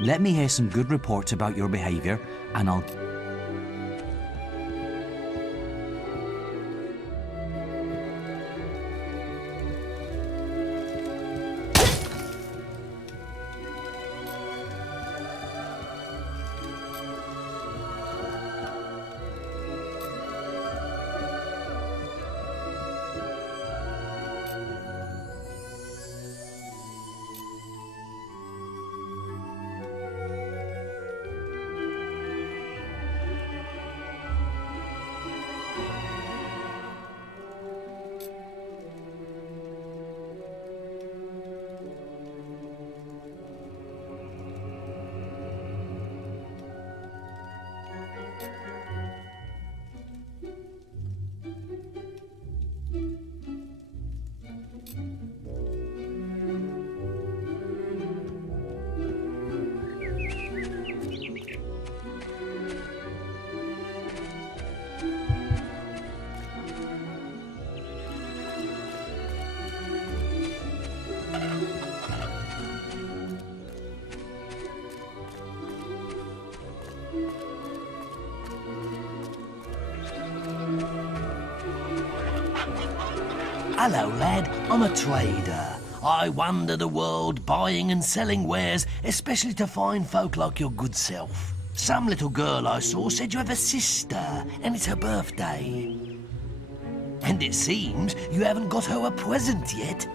Let me hear some good reports about your behaviour, and I'll... Hello, lad. I'm a trader. I wander the world buying and selling wares, especially to fine folk like your good self. Some little girl I saw said you have a sister, and it's her birthday. And it seems you haven't got her a present yet.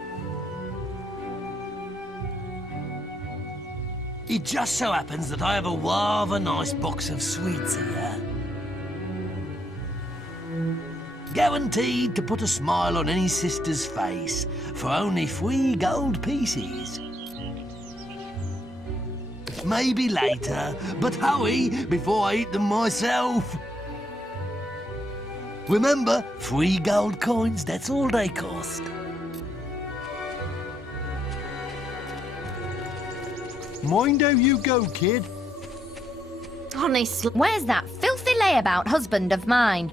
It just so happens that I have a rather nice box of sweets here. Guaranteed to put a smile on any sister's face for only 3 gold pieces. Maybe later, but hurry before I eat them myself. Remember, 3 gold coins, that's all they cost. Mind how you go, kid. Honestly, where's that filthy layabout husband of mine?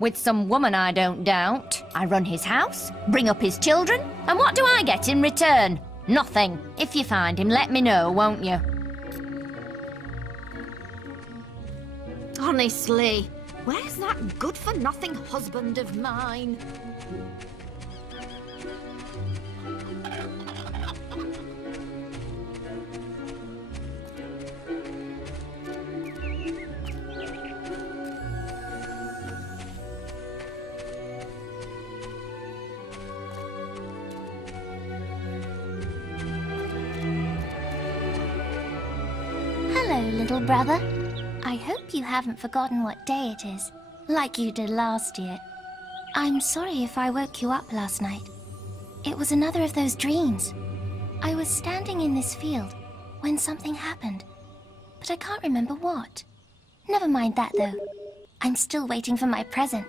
With some woman, I don't doubt. I run his house, bring up his children, and what do I get in return? Nothing. If you find him, let me know, won't you? Honestly, where's that good-for-nothing husband of mine? Hello, little brother. I hope you haven't forgotten what day it is, like you did last year. I'm sorry if I woke you up last night. It was another of those dreams. I was standing in this field when something happened, but I can't remember what. Never mind that, though. I'm still waiting for my present.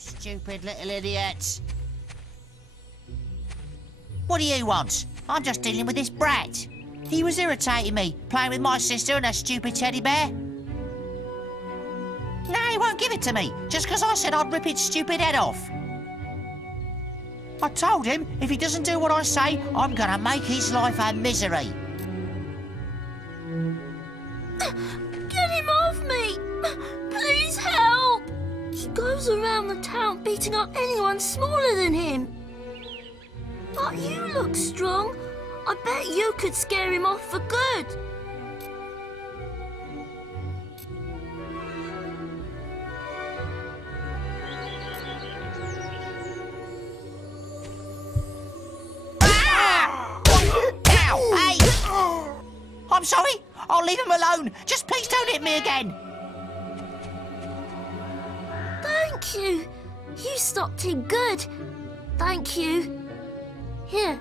Stupid little idiots. What do you want? I'm just dealing with this brat. He was irritating me, playing with my sister and her stupid teddy bear. can't give it to me, just because I said I'd rip its stupid head off. I told him if he doesn't do what I say, I'm going to make his life a misery. Get him off me! Please help! He goes around the town beating up anyone smaller than him. But you look strong. I bet you could scare him off for good. I'm sorry. I'll leave him alone. Just please don't hit me again. Thank you. You stopped him good. Thank you. Here,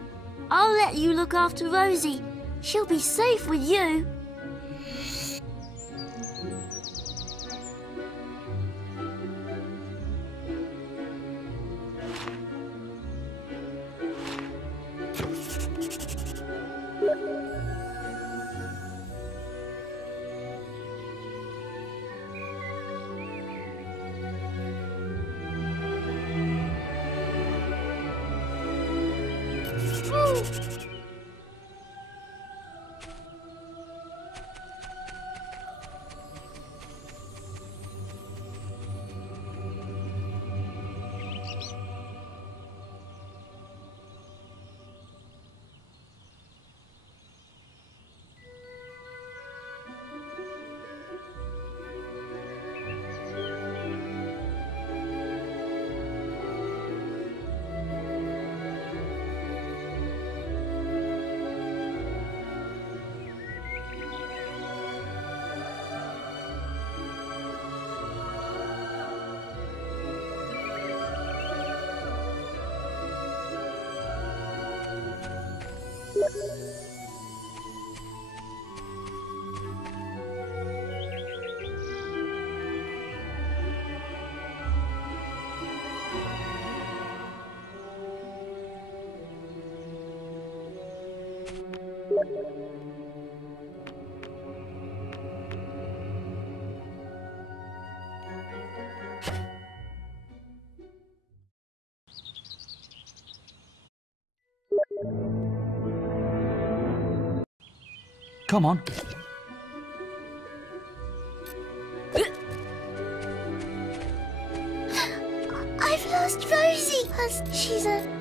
I'll let you look after Rosie. She'll be safe with you. Come on. I've lost Rosie. She's a...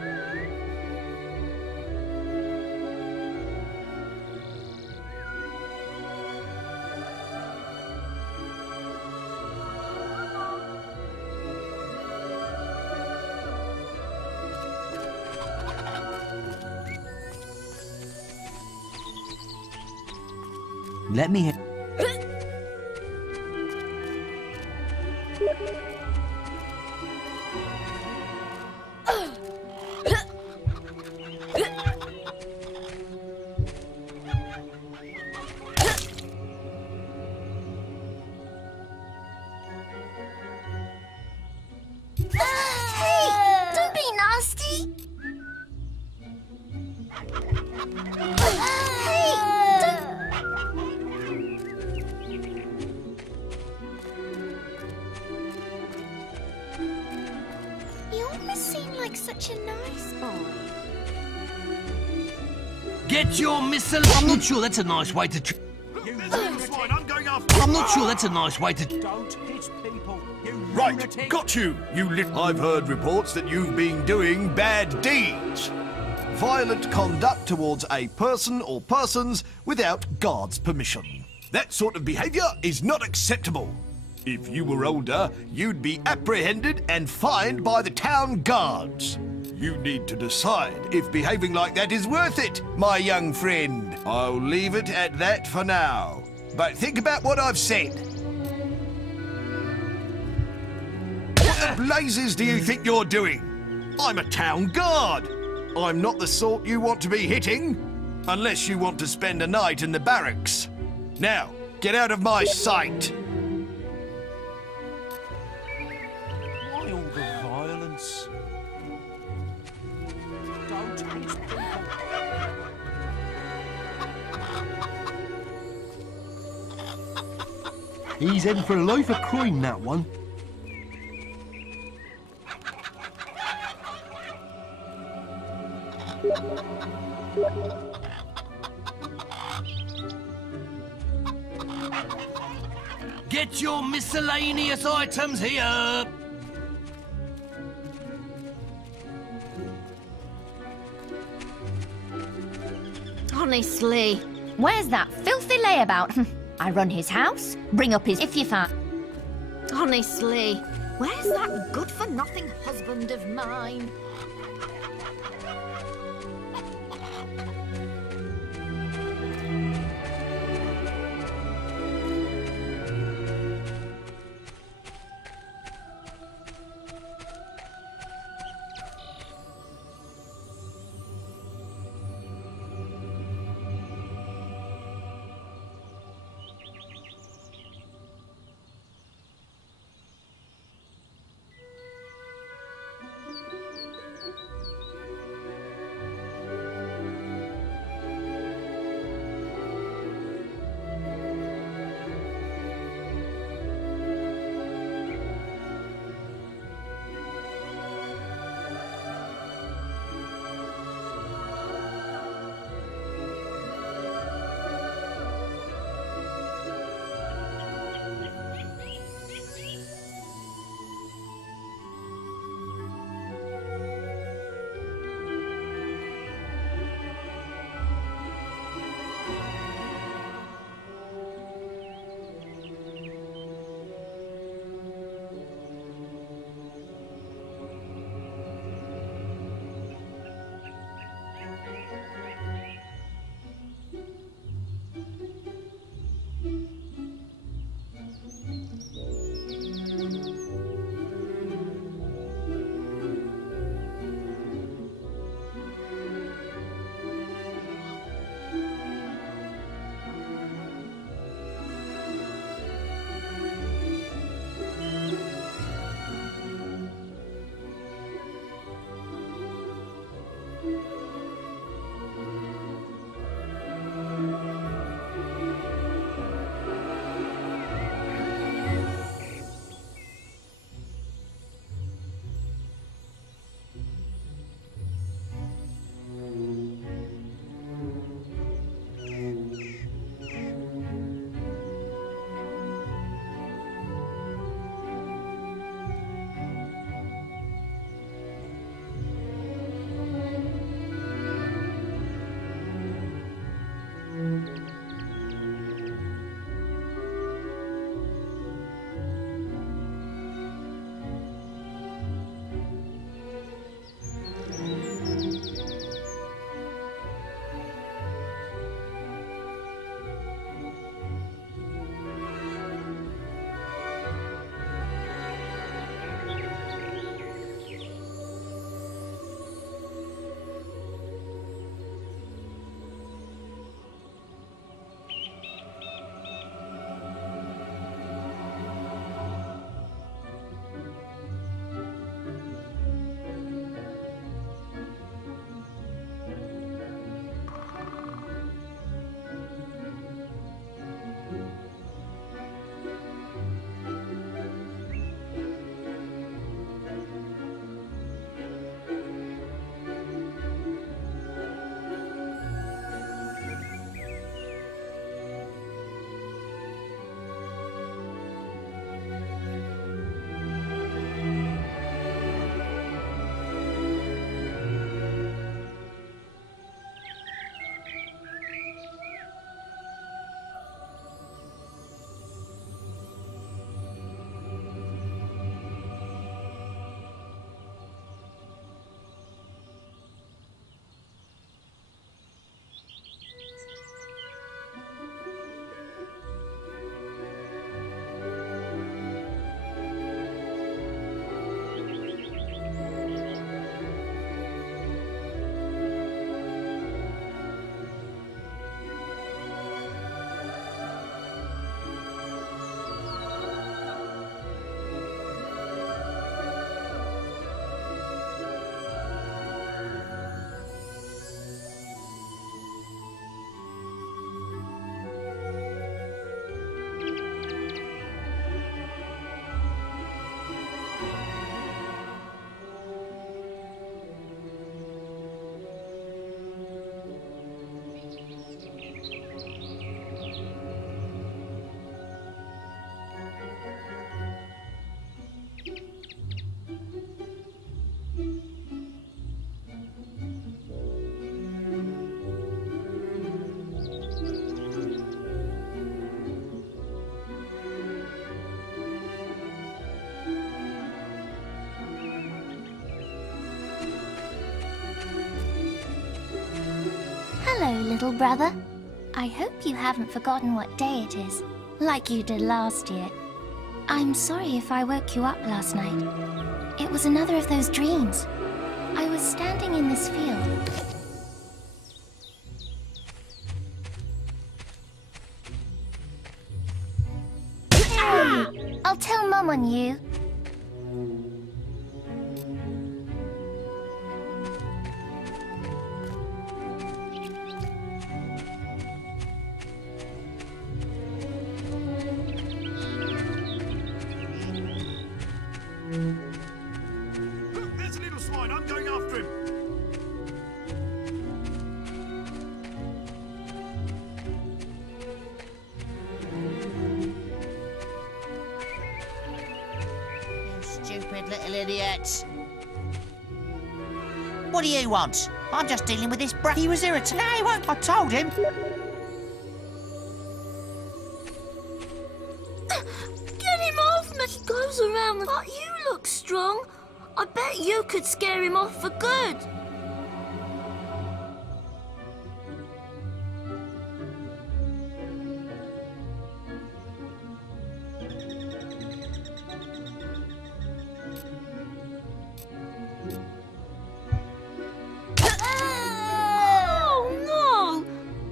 Let me... Hey! Don't be nasty! Such a nice boy. Get your missile. I'm not sure that's a nice way to. I'm going after. I'm not sure that's a nice way to. Don't hit people. You Right, lunatic. got you, you little... I've heard reports that you've been doing bad deeds. Violent conduct towards a person or persons without guards' permission. That sort of behaviour is not acceptable. If you were older, you'd be apprehended and fined by the town guards. You need to decide if behaving like that is worth it, my young friend. I'll leave it at that for now. But think about what I've said. What the blazes do you think you're doing? I'm a town guard. I'm not the sort you want to be hitting, unless you want to spend a night in the barracks. Now, get out of my sight. Why all the violence? Don't hit people. He's in for a life of crime, that one. Get your miscellaneous items here. Honestly, where's that filthy layabout? I run his house, bring up his if you find. Honestly, where's that good-for-nothing husband of mine? little brother. I hope you haven't forgotten what day it is, like you did last year. I'm sorry if I woke you up last night. It was another of those dreams. I was standing in this field. I'll tell Mum on you. Look, there's a little swine. I'm going after him. Stupid little idiots. What do you want? I'm just dealing with this brat. He was irritated. No, he won't. I told him. Get him off me! He goes around the... But you look strong. I bet you could scare him off for good.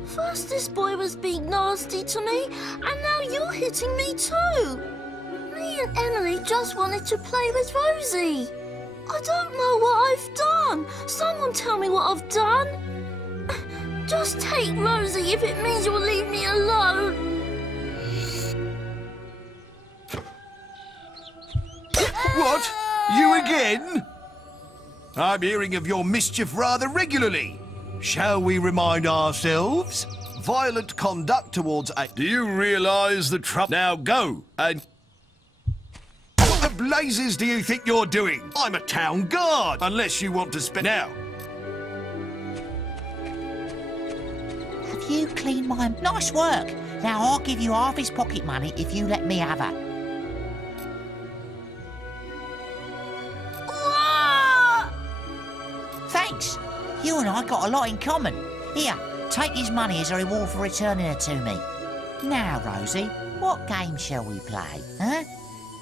First this boy was being nasty to me, and now you're hitting me too. Me and Emily just wanted to play with Rosie. I don't know what I've done. Someone tell me what I've done. Just take Rosie if it means you'll leave me alone. What? You again? I'm hearing of your mischief rather regularly. Shall we remind ourselves? Violent conduct towards a... Do you realise the trouble? Now go and... What the blazes do you think you're doing? I'm a town guard, unless you want to spend... Now. Have you cleaned my... Nice work. Now I'll give you half his pocket money if you let me have her. Thanks. You and I got a lot in common. Here, take his money as a reward for returning her to me. Now, Rosie, what game shall we play, huh?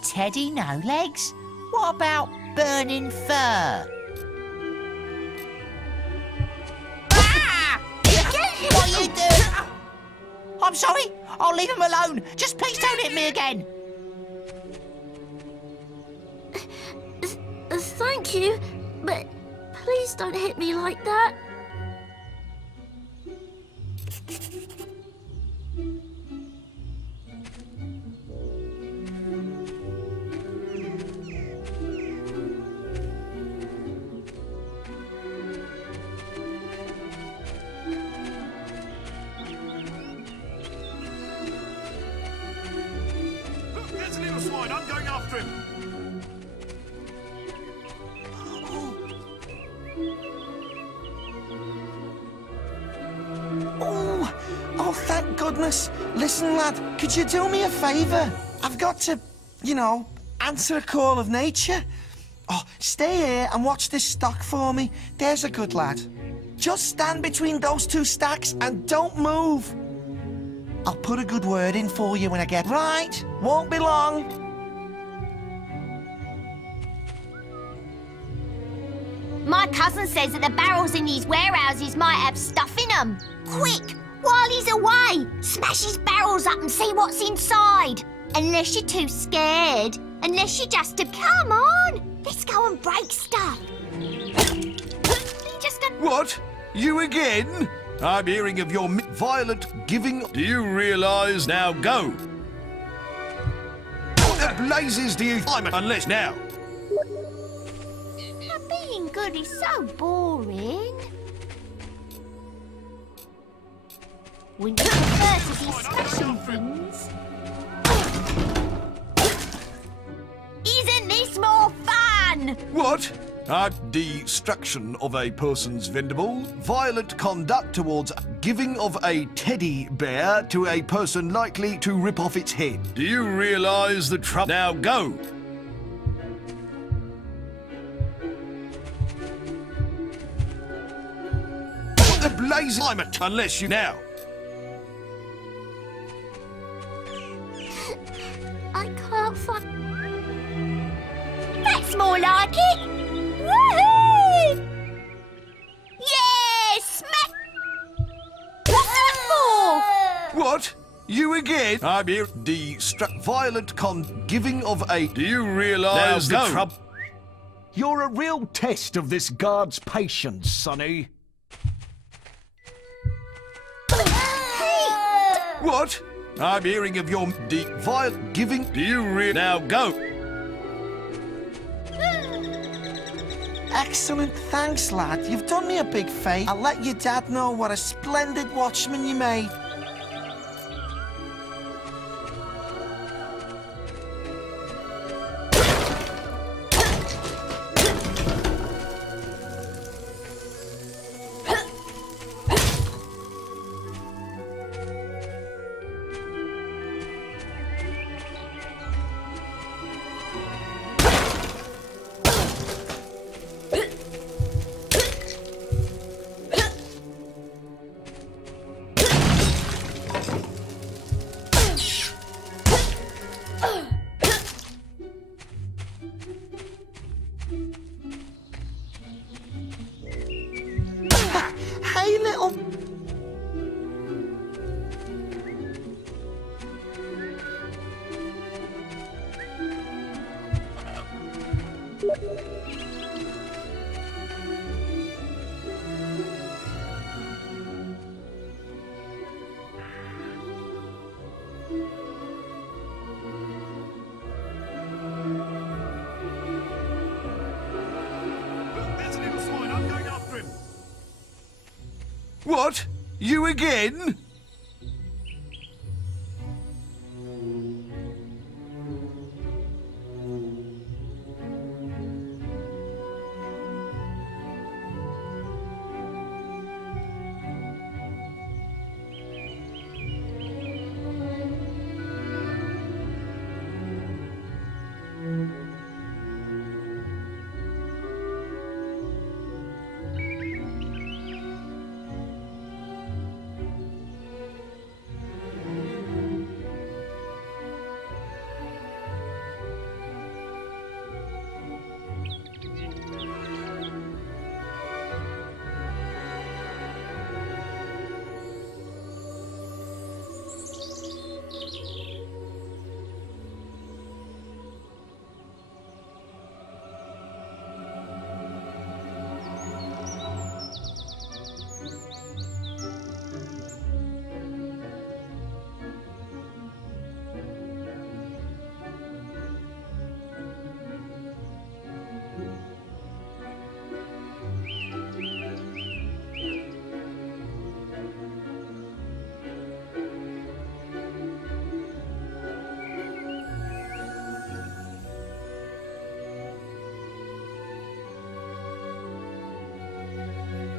Teddy no legs? What about burning fur? Ah! What are you doing? I'm sorry. I'll leave him alone. Just please don't hit me again. Thank you, but please don't hit me like that. Look, there's a little swine. I'm going after him. Oh, thank goodness. Listen, lad, could you do me a favour? I've got to, you know, answer a call of nature. Oh, stay here and watch this stock for me. There's a good lad. Just stand between those two stacks and don't move. I'll put a good word in for you when I get... Right, won't be long. My cousin says that the barrels in these warehouses might have stuff in them. Quick, while he's away, smash his barrels up and see what's inside. Unless you're too scared. Unless you're just a... Come on, let's go and break stuff. Just a... What? You again? I'm hearing of your violent giving... Do you realise? Now go. What the blazes do you... Unless now. Being good is so boring. When you prefer to be smashing things. Isn't this more fun? What? Destruction of a person's vendible, violent conduct towards giving of a teddy bear to a person likely to rip off its head. Do you realise the trouble? Now go. the blazing climate, unless you now. I can't find... That's more like it! Woohoo! Yes! Smack! What's that for? What? You again? I'm here. Violent giving of a... Do you realise the trouble? You're a real test of this guard's patience, Sonny. What? I'm hearing of your violent giving. Do you really... Now go. Excellent, thanks, lad. You've done me a big favour. I'll let your dad know what a splendid watchman you made. Hey, little... There's a little swine. I'm going after him. What? You again?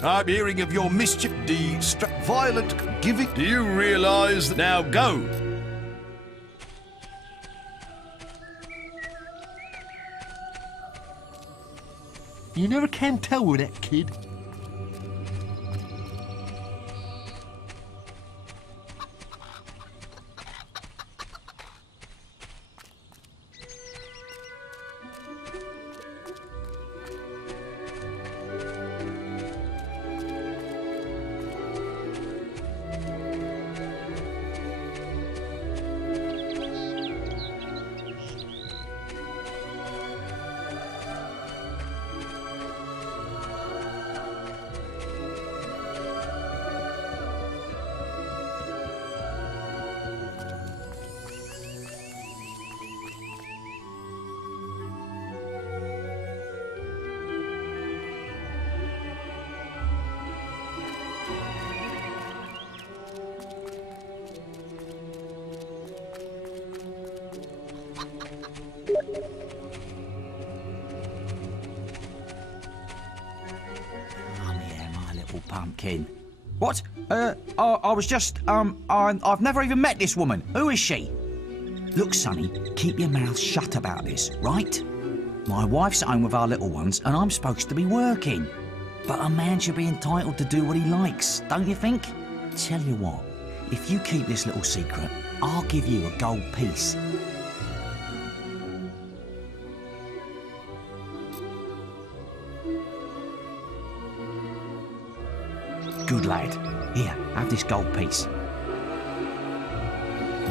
I'm hearing of your mischief, violent giving. Do you realise that? Now go. You never can tell with that kid. Pumpkin. What? I was just, I've never even met this woman. Who is she? Look, Sonny, keep your mouth shut about this, right? My wife's at home with our little ones, and I'm supposed to be working. But a man should be entitled to do what he likes, don't you think? Tell you what, if you keep this little secret, I'll give you a gold piece. Good lad. Here, have this gold piece.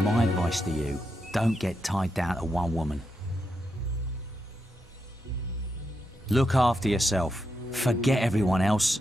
My advice to you, don't get tied down to one woman. Look after yourself. Forget everyone else.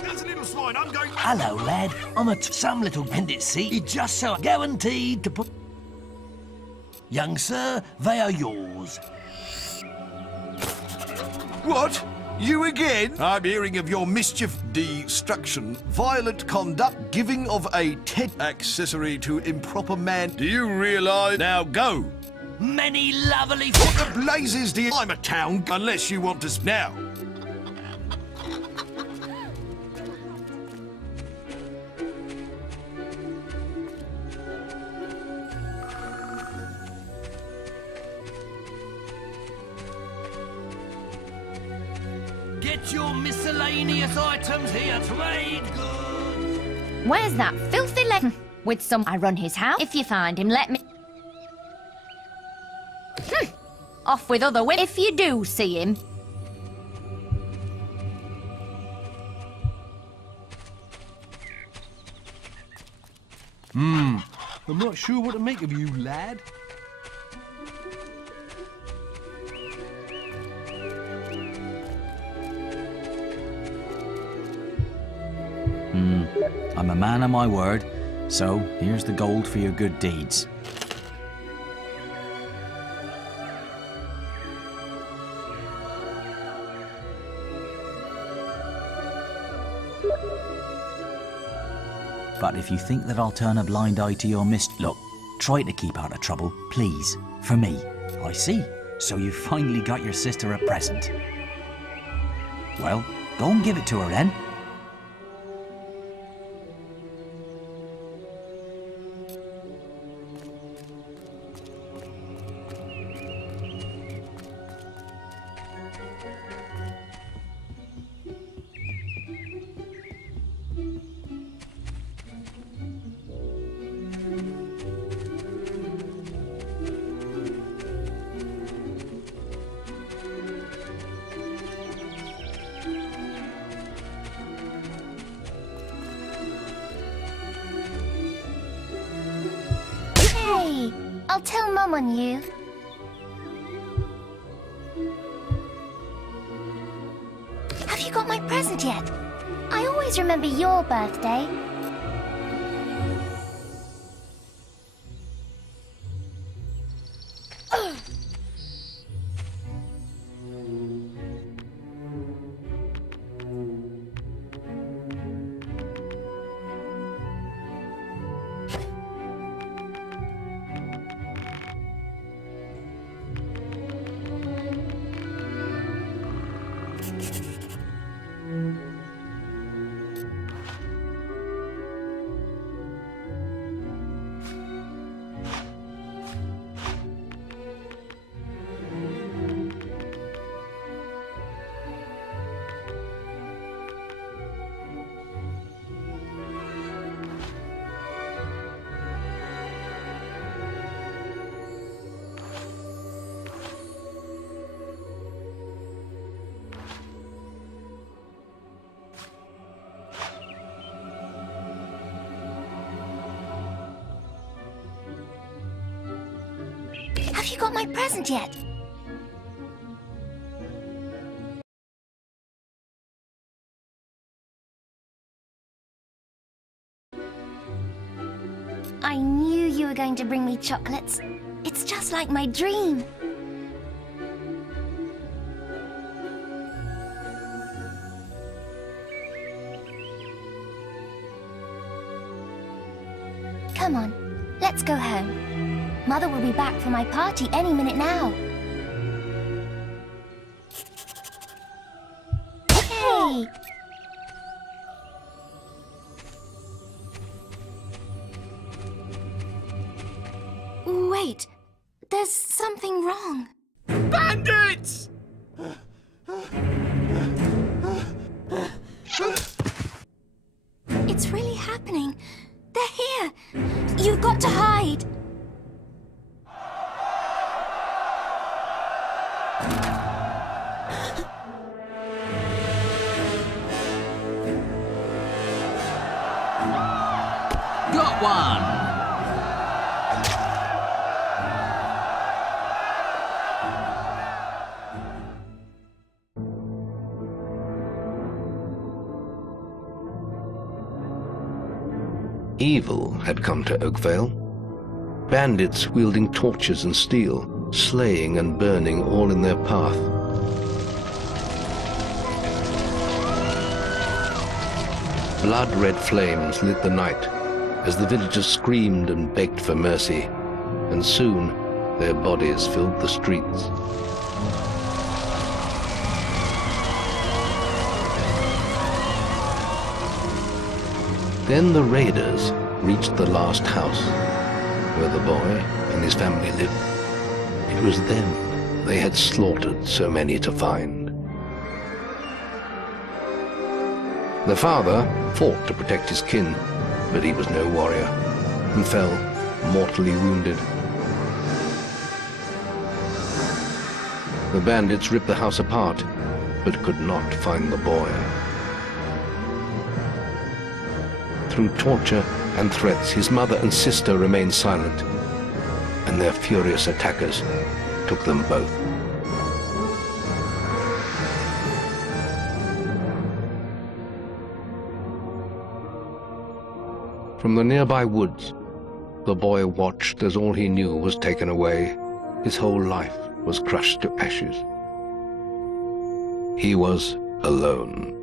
There's a little swine. I'm going. Hello, lad. I'm some little bandit, see? He just so guaranteed to put... Young sir, they are yours. What? You again? I'm hearing of your mischief, destruction, violent conduct, giving of a accessory to improper man. Do you realise? Now go. Many lovely... What the blazes do you... I'm a town, unless you want to... Now. Get your miscellaneous items here, trade goods. Where's that filthy leg? With some... I run his house. If you find him, let me... Off with other women. If you do see him. I'm not sure what to make of you, lad. I'm a man of my word, so here's the gold for your good deeds. But if you think that I'll turn a blind eye to your look, try to keep out of trouble, please, for me. I see. So you finally got your sister a present. Well, go and give it to her then. Hey, I'll tell Mum on you. Have you got my present yet? I always remember your birthday. Have you got my present yet? I knew you were going going to bring me chocolates. It's just like my dream. Come on, let's go home. Mother will be back for my party any minute now. Hey! Wait, there's something wrong. Bandits! It's really happening. They're here. You've got to hide. Got one! Evil had come to Oakvale. Bandits wielding torches and steel, slaying and burning all in their path. Blood-red flames lit the night as the villagers screamed and begged for mercy, and soon their bodies filled the streets. Then the raiders reached the last house, where the boy and his family lived. It was them they had slaughtered so many to find. The father fought to protect his kin, but he was no warrior, and fell mortally wounded. The bandits ripped the house apart, but could not find the boy. Through torture and threats, his mother and sister remained silent, and their furious attackers took them both. From the nearby woods, the boy watched as all he knew was taken away. His whole life was crushed to ashes. He was alone.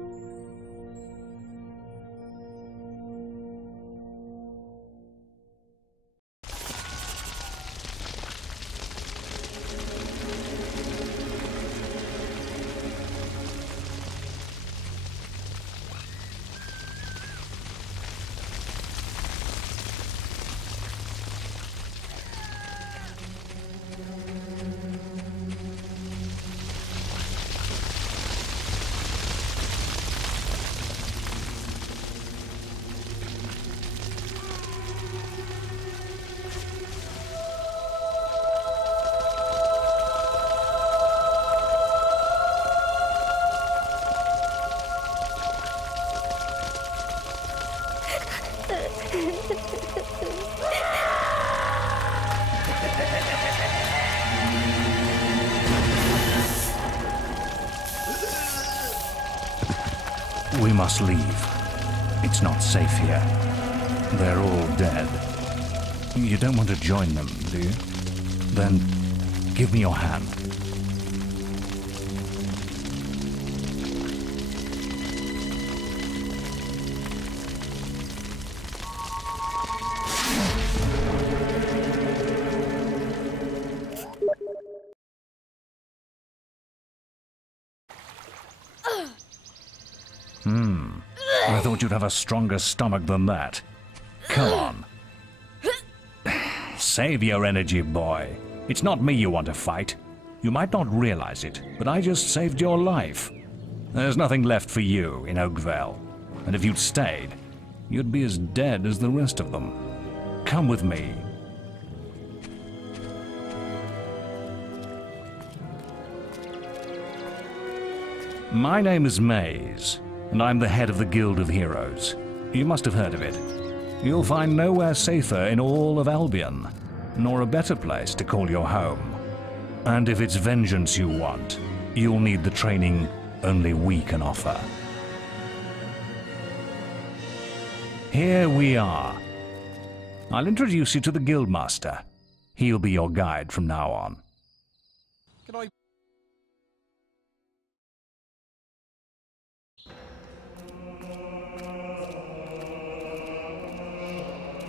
We must leave. It's not safe here. They're all dead. You don't want to join them, do you? Then give me your hand. I thought you'd have a stronger stomach than that. Come on. Save your energy, boy. It's not me you want to fight. You might not realize it, but I just saved your life. There's nothing left for you in Oakvale. And if you'd stayed, you'd be as dead as the rest of them. Come with me. My name is Maze, and I'm the head of the Guild of Heroes. You must have heard of it. You'll find nowhere safer in all of Albion, nor a better place to call your home. And if it's vengeance you want, you'll need the training only we can offer. Here we are. I'll introduce you to the Guildmaster. He'll be your guide from now on. Can I...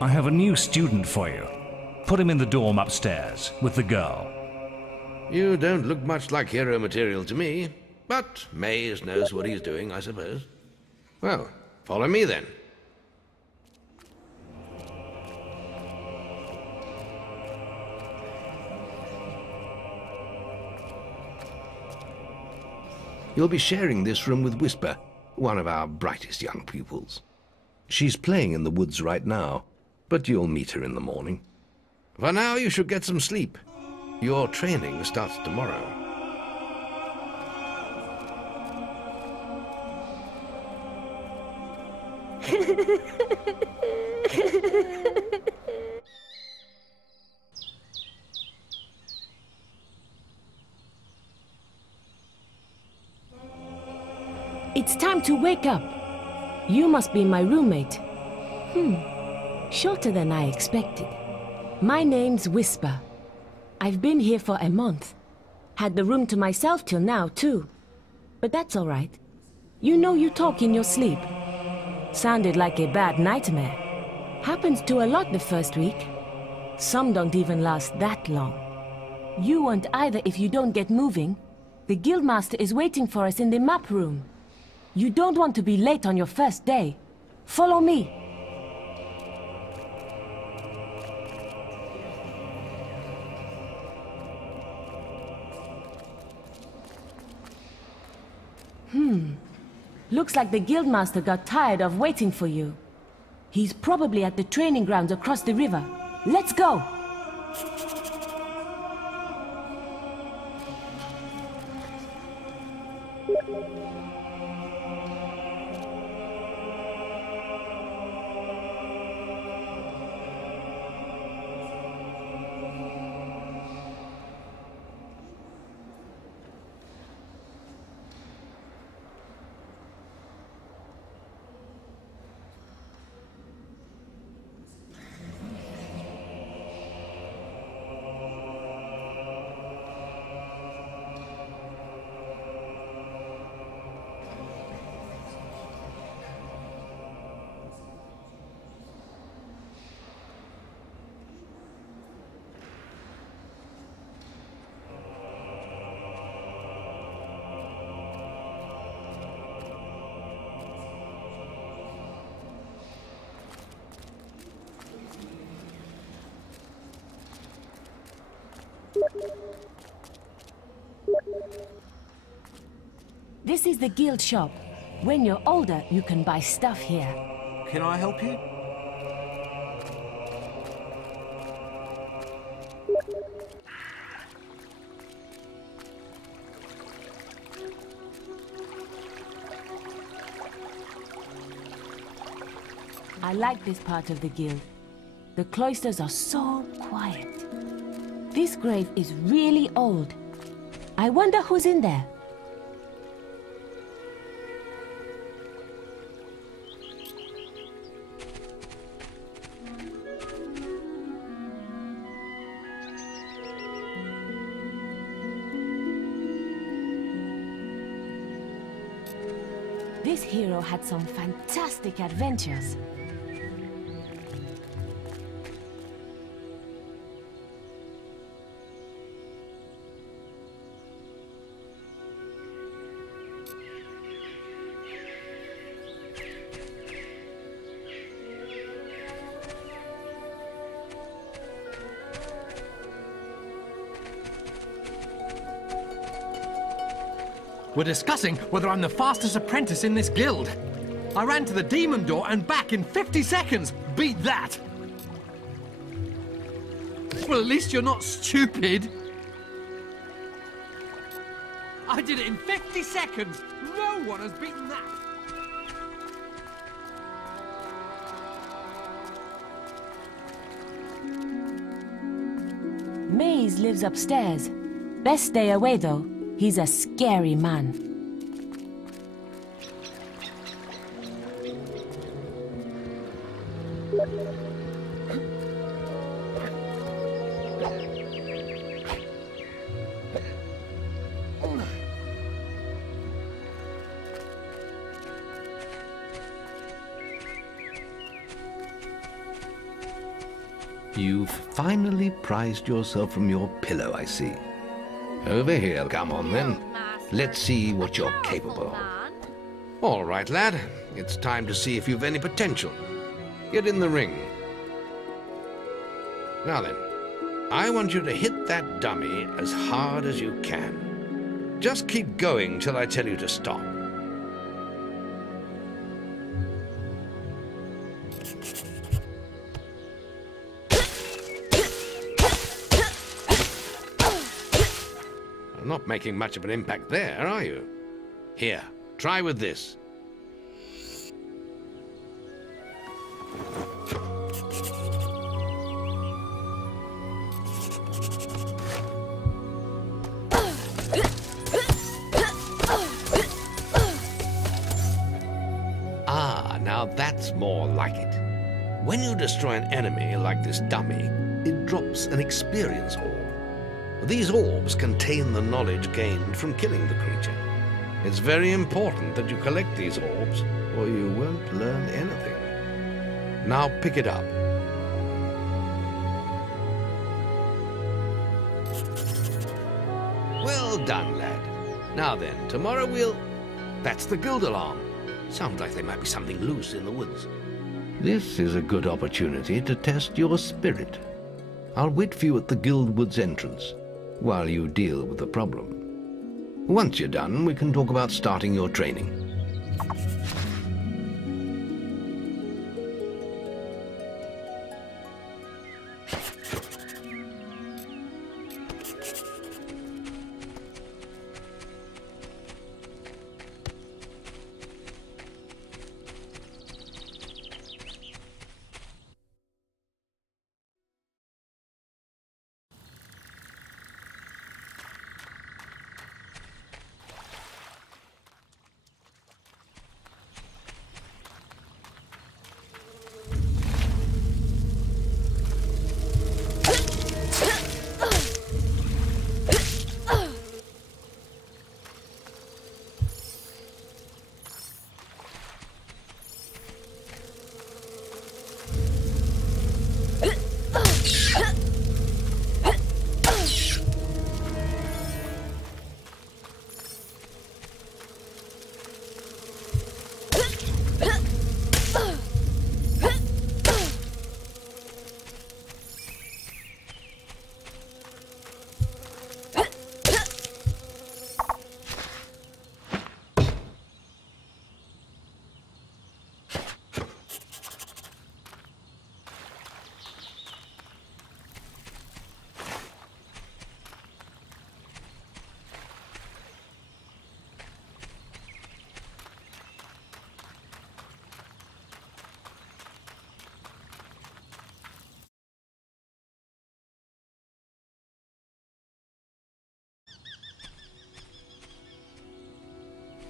I have a new student for you. Put him in the dorm upstairs, with the girl. You don't look much like hero material to me, but Maze knows what he's doing, I suppose. Well, follow me then. You'll be sharing this room with Whisper, one of our brightest young pupils. She's playing in the woods right now, but you'll meet her in the morning. For now, you should get some sleep. Your training starts tomorrow. It's time to wake up. You must be my roommate. Shorter than I expected. My name's Whisper. I've been here for a month. Had the room to myself till now, too. But that's all right. You know you talk in your sleep. Sounded like a bad nightmare. Happens to a lot the first week. Some don't even last that long. You won't either if you don't get moving. The Guildmaster is waiting for us in the map room. You don't want to be late on your first day. Follow me. Looks like the Guildmaster got tired of waiting for you. He's probably at the training grounds across the river. Let's go! This is the guild shop. When you're older, you can buy stuff here. Can I help you? I like this part of the guild. The cloisters are so quiet. This grave is really old. I wonder who's in there. This hero had some fantastic adventures. We're discussing whether I'm the fastest apprentice in this guild. I ran to the demon door and back in 50 seconds. Beat that! Well, at least you're not stupid. I did it in 50 seconds. No one has beaten that. Maze lives upstairs. Best stay away, though. He's a scary man. You've finally prized yourself from your pillow, I see. Over here, come on then. Let's see what you're capable of. All right, lad. It's time to see if you've any potential. Get in the ring. Now then, I want you to hit that dummy as hard as you can. Just keep going till I tell you to stop. Not making much of an impact there, are you? Here, try with this. Ah, now that's more like it. When you destroy an enemy like this dummy, it drops an experience orb. These orbs contain the knowledge gained from killing the creature. It's very important that you collect these orbs, or you won't learn anything. Now pick it up. Well done, lad. Now then, tomorrow we'll... That's the guild alarm. Sounds like there might be something loose in the woods. This is a good opportunity to test your spirit. I'll wait for you at the guild woods entrance while you deal with the problem. Once you're done, we can talk about starting your training.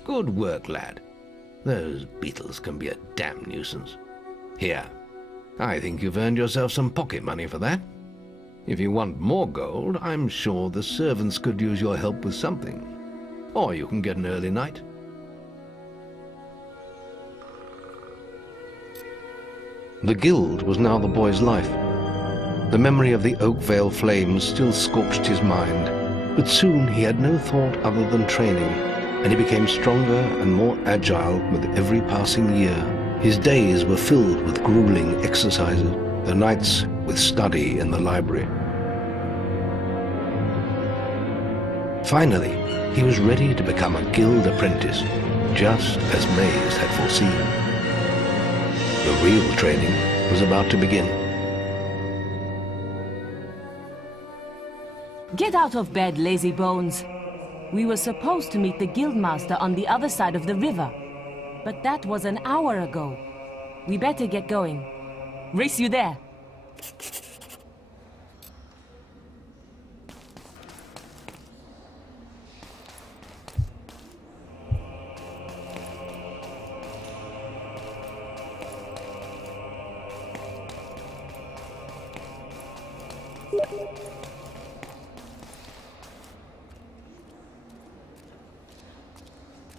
Good work, lad. Those beetles can be a damn nuisance. Here, I think you've earned yourself some pocket money for that. If you want more gold, I'm sure the servants could use your help with something. Or you can get an early night. The guild was now the boy's life. The memory of the Oakvale flames still scorched his mind, but soon he had no thought other than training, and he became stronger and more agile with every passing year. His days were filled with grueling exercises, the nights with study in the library. Finally, he was ready to become a guild apprentice, just as Maze had foreseen. The real training was about to begin. Get out of bed, lazy bones. We were supposed to meet the guildmaster on the other side of the river, but that was an hour ago. We better get going. Race you there.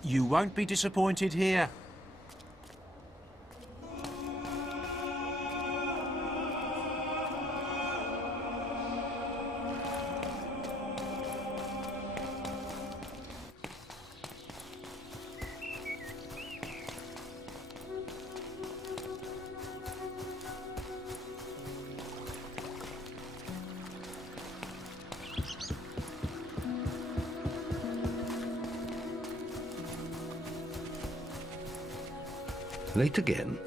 You won't be disappointed here. Late again?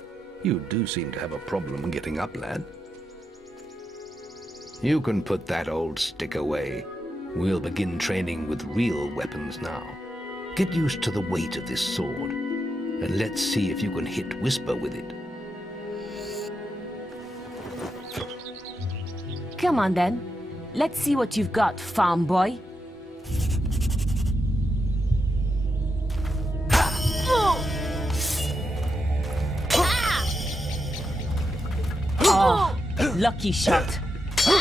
You do seem to have a problem getting up, lad. You can put that old stick away. We'll begin training with real weapons now. Get used to the weight of this sword, and let's see if you can hit Whisper with it. Come on then. Let's see what you've got, farm boy. Oh, lucky shot. Come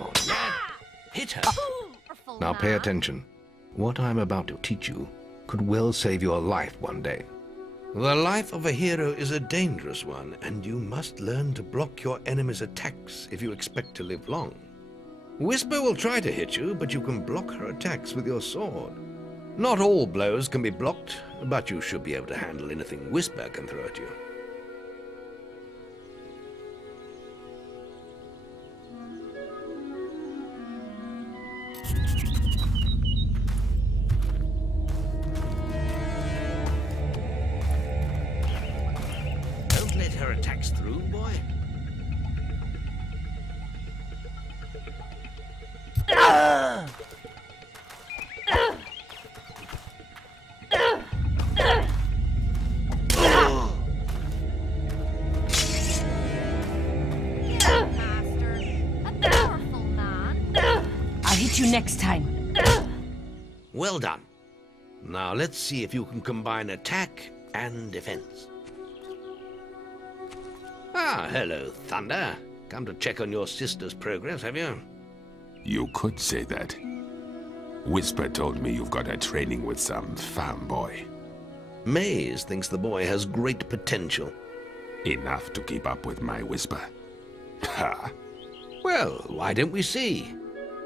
on, lad. Hit her. Now pay attention. What I'm about to teach you could well save your life one day. The life of a hero is a dangerous one, and you must learn to block your enemy's attacks if you expect to live long. Whisper will try to hit you, but you can block her attacks with your sword. Not all blows can be blocked, but you should be able to handle anything Whisper can throw at you. Don't let her attacks through, boy. I'll hit you next time. Well done. Now let's see if you can combine attack and defense. Ah, hello, Thunder. Come to check on your sister's progress, have you? You could say that. Whisper told me you've got her training with some farm boy. Maze thinks the boy has great potential. Enough to keep up with my Whisper. Ha! Well, why don't we see?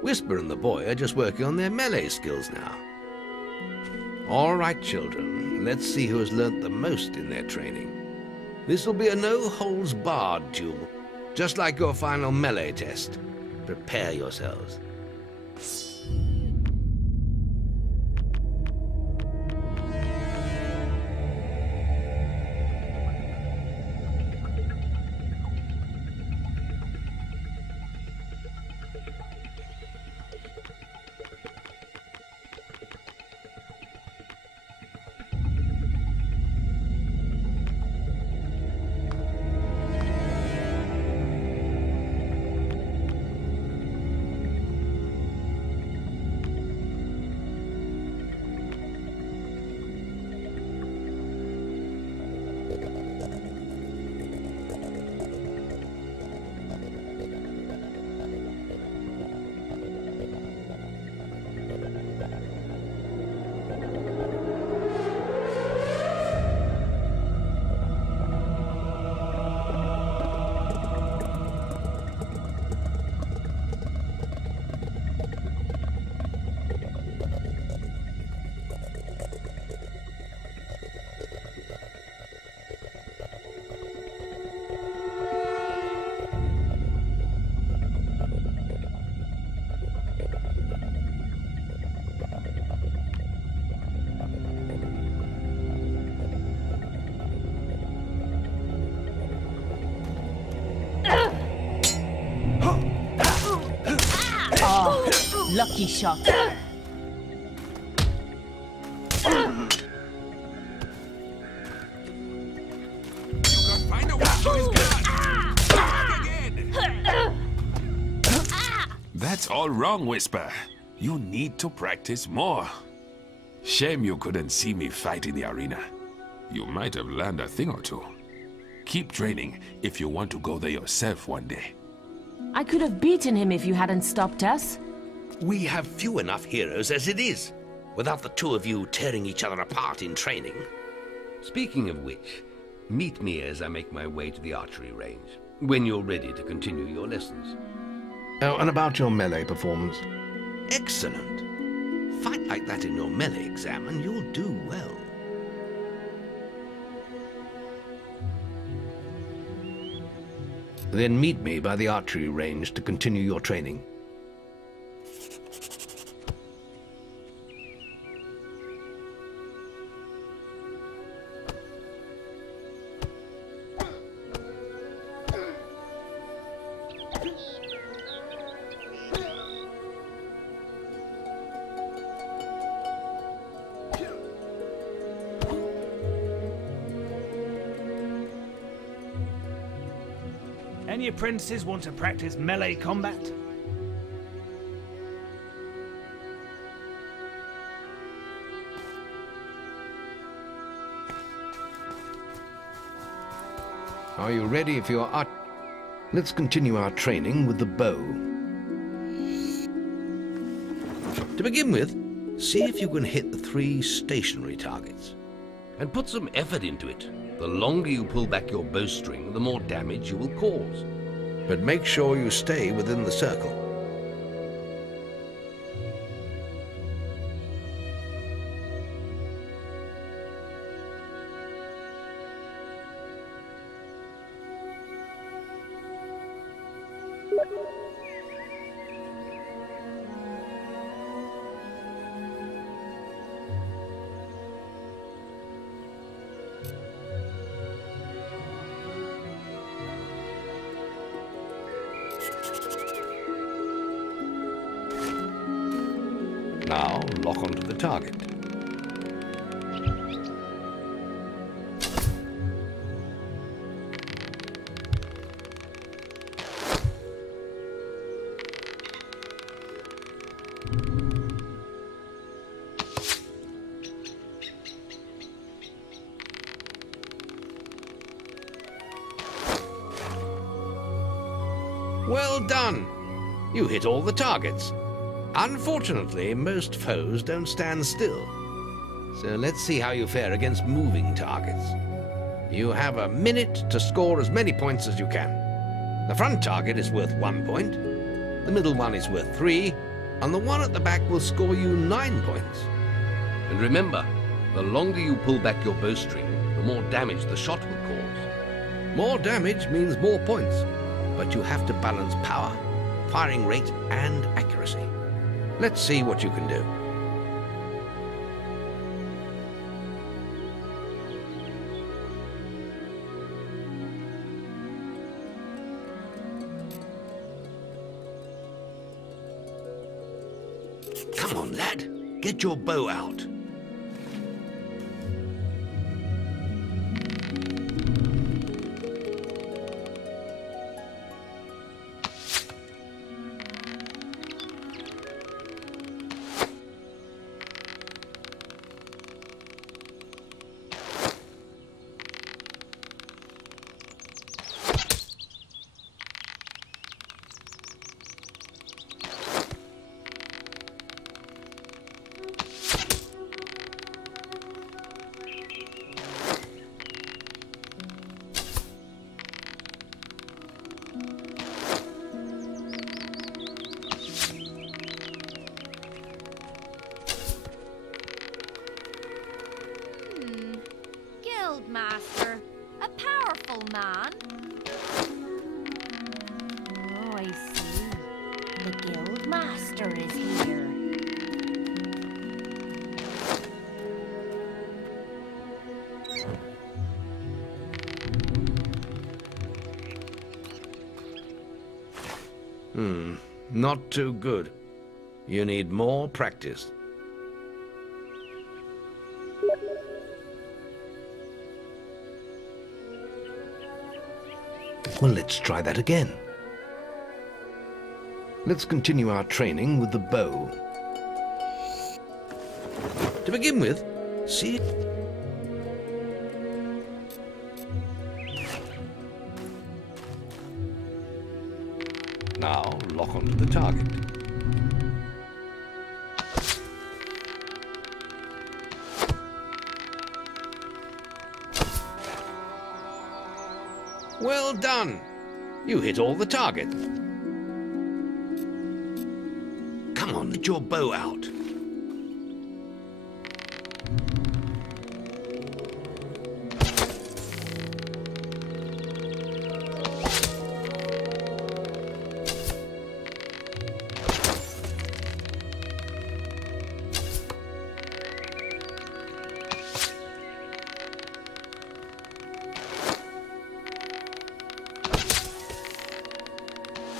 Whisper and the boy are just working on their melee skills now. All right, children, let's see who has learnt the most in their training. This will be a no-holds-barred duel, just like your final melee test. Prepare yourselves. Lucky shot. That's all wrong, Whisper. You need to practice more. Shame you couldn't see me fight in the arena. You might have learned a thing or two. Keep training if you want to go there yourself one day. I could have beaten him if you hadn't stopped us. We have few enough heroes as it is, without the two of you tearing each other apart in training. Speaking of which, meet me as I make my way to the archery range, when you're ready to continue your lessons. Oh, and about your melee performance? Excellent. Fight like that in your melee exam and you'll do well. Then meet me by the archery range to continue your training. the apprentices want to practice melee combat? Are you ready for your art? Let's continue our training with the bow. To begin with, see if you can hit the 3 stationary targets. And put some effort into it. The longer you pull back your bowstring, the more damage you will cause. But make sure you stay within the circle. Now, lock onto the target. Well done! You hit all the targets. Unfortunately, most foes don't stand still. So let's see how you fare against moving targets. You have a minute to score as many points as you can. The front target is worth 1 point, the middle one is worth 3, and the one at the back will score you 9 points. And remember, the longer you pull back your bowstring, the more damage the shot will cause. More damage means more points, but you have to balance power, firing rate, and accuracy. Let's see what you can do. Come on, lad. Get your bow out. Guildmaster, a powerful man. Oh, I see. The Guildmaster is here. Not too good. You need more practice. Well, let's try that again. Let's continue our training with the bow. To begin with, see... Now, lock onto the target. Well done! You hit all the targets. Come on, get your bow out.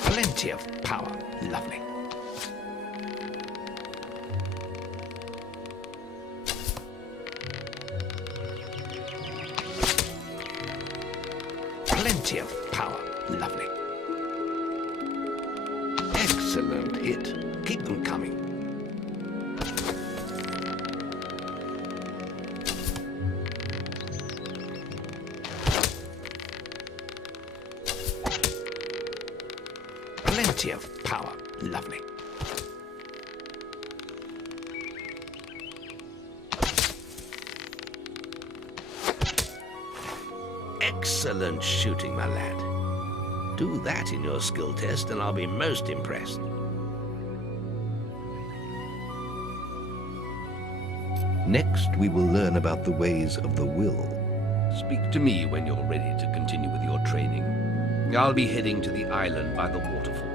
Plenty of power. Lovely. Plenty of power. Lovely. Excellent hit. Keep them coming. Plenty of power. Lovely. Excellent shooting, my lad. Do that in your skill test and I'll be most impressed. Next, we will learn about the ways of the will. Speak to me when you're ready to continue with your training. I'll be heading to the island by the waterfalls.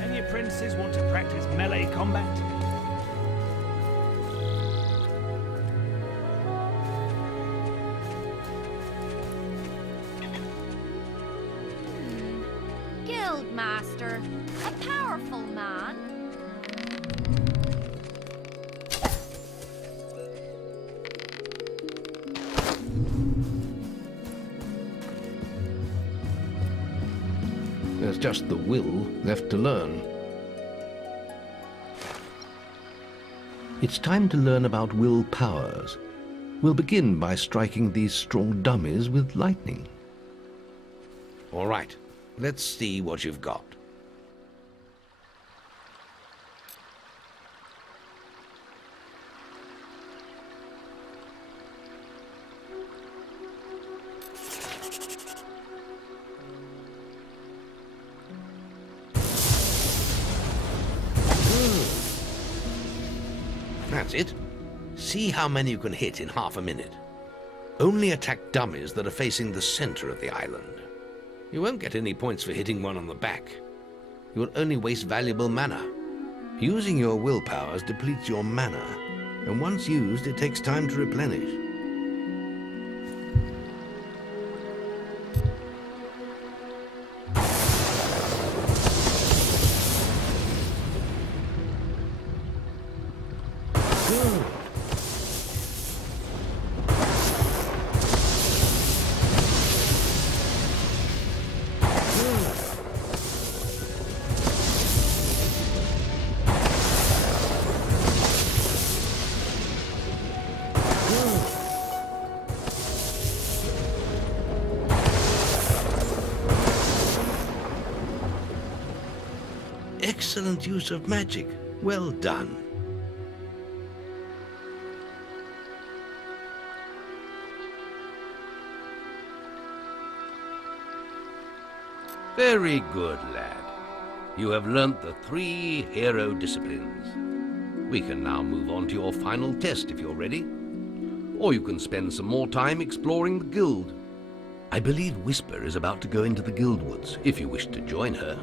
Any apprentices want to practice melee combat? Guildmaster, a powerful man. There's just the will left to learn. It's time to learn about will powers. We'll begin by striking these strong dummies with lightning. All right, let's see what you've got. That's it. See how many you can hit in half a minute. Only attack dummies that are facing the center of the island. You won't get any points for hitting one on the back. You will only waste valuable mana. Using your will powers depletes your mana, and once used, it takes time to replenish. Excellent use of magic. Well done. Very good, lad. You have learnt the 3 hero disciplines. We can now move on to your final test if you're ready. Or you can spend some more time exploring the guild. I believe Whisper is about to go into the guild woods, if you wish to join her.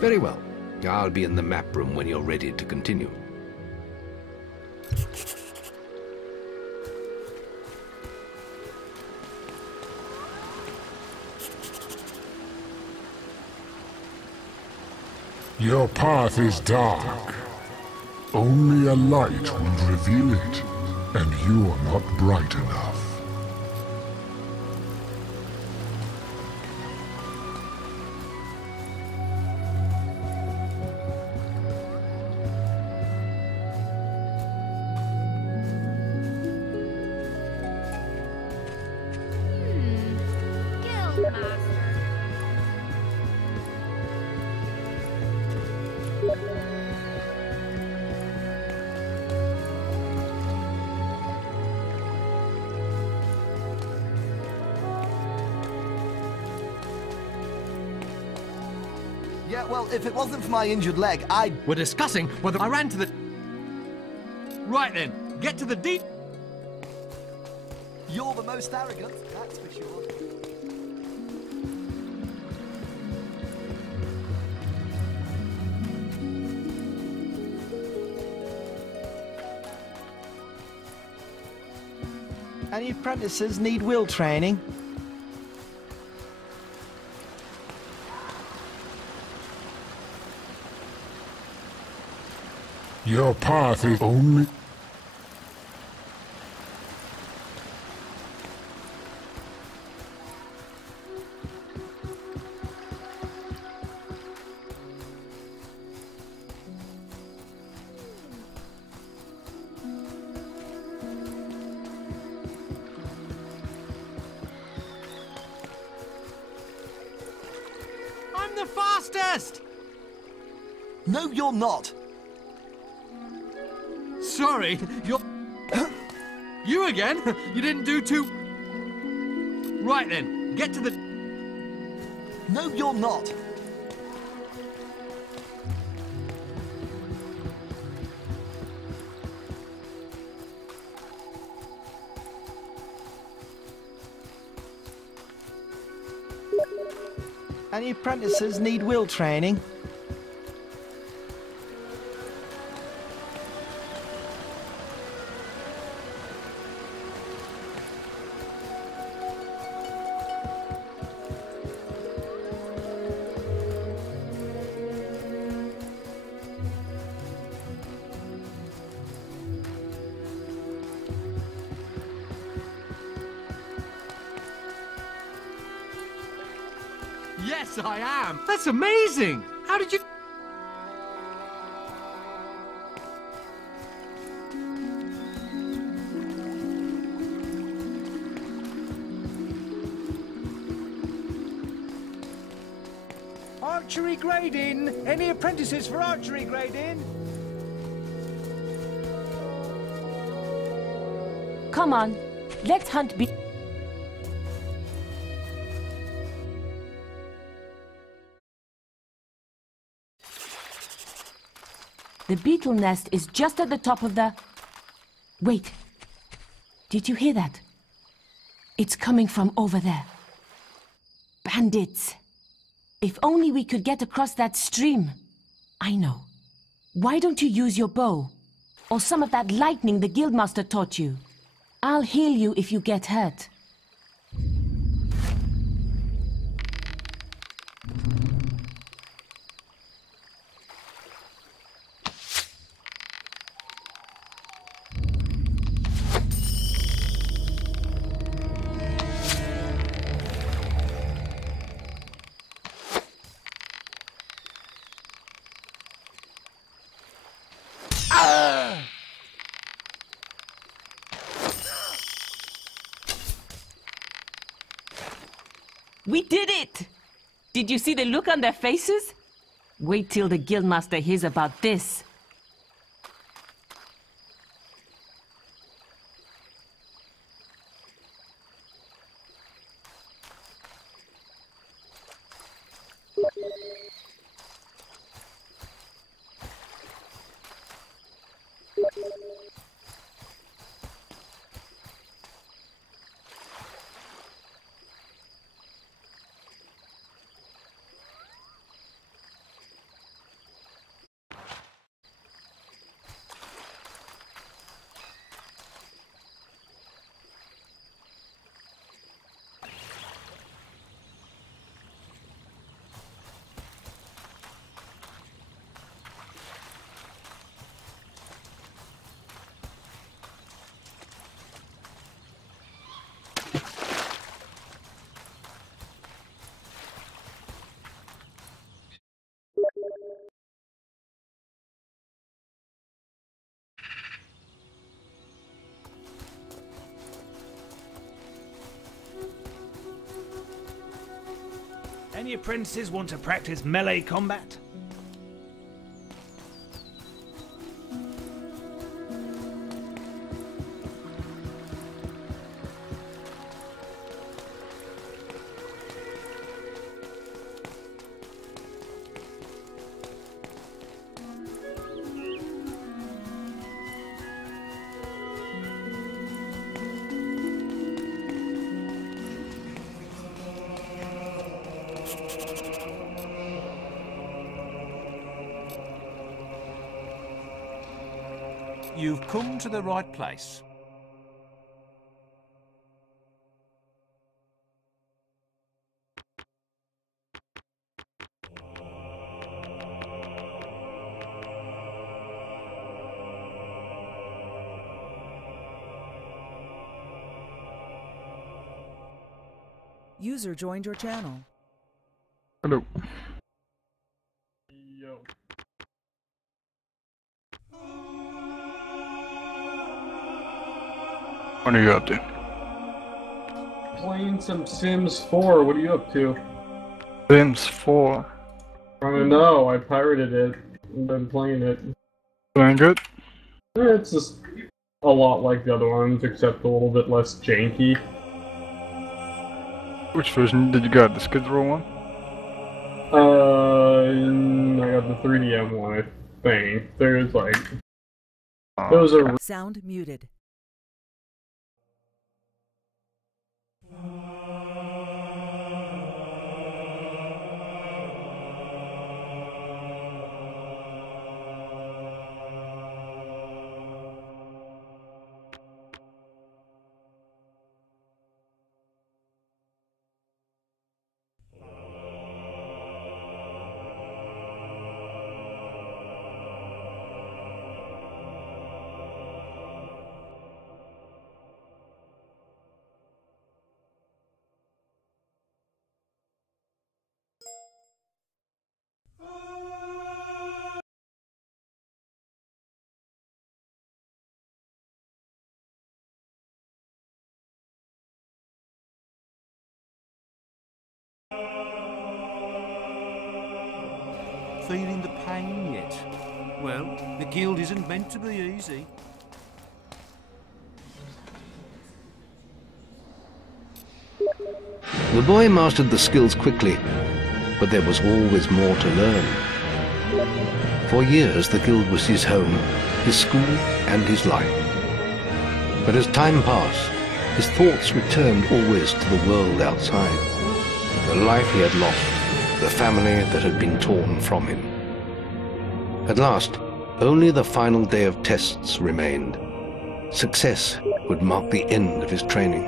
Very well. I'll be in the map room when you're ready to continue. Your path is dark. Only a light will reveal it, and you are not bright enough. Yeah, well, if it wasn't for my injured leg, I'd... We're discussing whether I ran to the... Right then, get to the deep... You're the most arrogant, that's for sure. Any apprentices need will training? Your path is only... I'm the fastest! No, you're not. Sorry, you're... You again? You didn't do too... Right then, get to the... No, you're not. Any apprentices need will training? Yes, I am! That's amazing! How did you... Archery grading! Any apprentices for archery grading? Come on, let's hunt The beetle nest is just at the top of the... Wait. Did you hear that? It's coming from over there. Bandits. If only we could get across that stream. I know. Why don't you use your bow? Or some of that lightning the guildmaster taught you? I'll heal you if you get hurt. We did it! Did you see the look on their faces? Wait till the guildmaster hears about this. Any apprentices want to practice melee combat? You've come to the right place. User joined your channel. Hello. Yo. What are you up to? Playing some Sims 4. What are you up to? Sims 4. I don't know. I pirated it. I've been playing it. Doing good? It's just a lot like the other ones, except a little bit less janky. Which version did you get? The Skid Row one? I got the 3DM one, I think. There's like... Those are... Sound muted. Feeling the pain yet? Well, the guild isn't meant to be easy. The boy mastered the skills quickly, but there was always more to learn. For years the guild was his home, his school and his life. But as time passed, his thoughts returned always to the world outside, the life he had lost, the family that had been torn from him. At last, only the final day of tests remained. Success would mark the end of his training.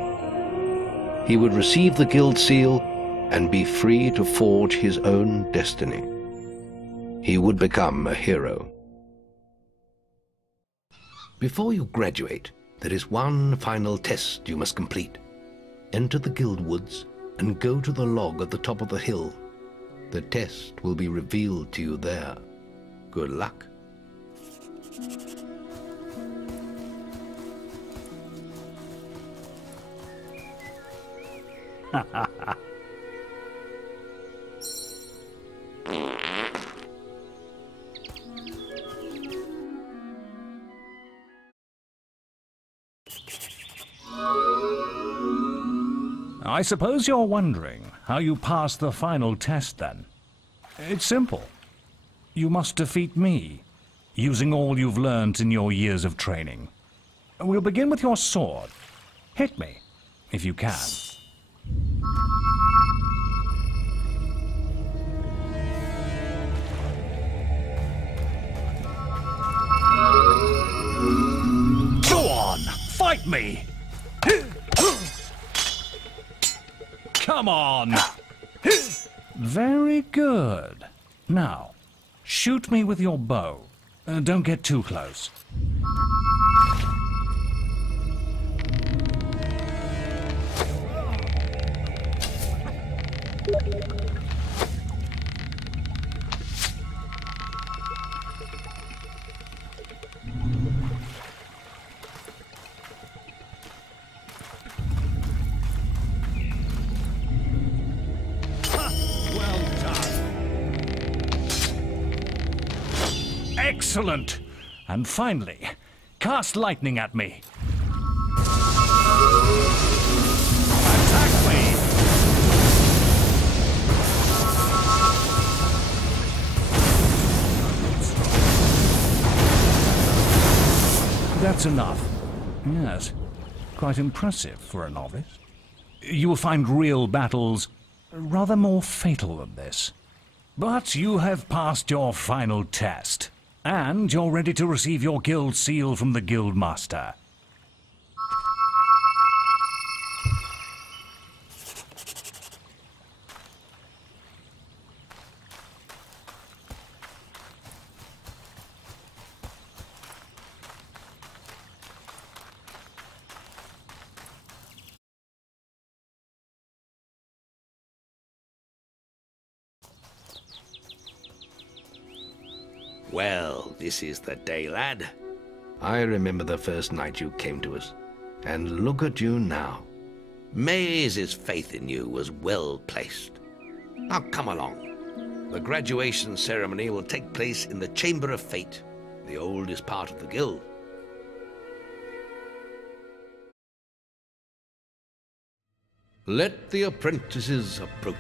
He would receive the guild seal and be free to forge his own destiny. He would become a hero. Before you graduate, there is one final test you must complete. Enter the guild woods and go to the log at the top of the hill. The test will be revealed to you there. Good luck. I suppose you're wondering how you pass the final test, then. It's simple. You must defeat me, using all you've learned in your years of training. We'll begin with your sword. Hit me, if you can. Go on, fight me! Come on! Very good. Now, shoot me with your bow. Don't get too close. Excellent! And finally, cast lightning at me. Attack me! That's enough. Yes, quite impressive for a novice. You will find real battles rather more fatal than this. But you have passed your final test, and you're ready to receive your guild seal from the guild master. Well, this is the day, lad. I remember the first night you came to us. And look at you now. Maze's faith in you was well placed. Now come along. The graduation ceremony will take place in the Chamber of Fate, the oldest part of the guild. Let the apprentices approach.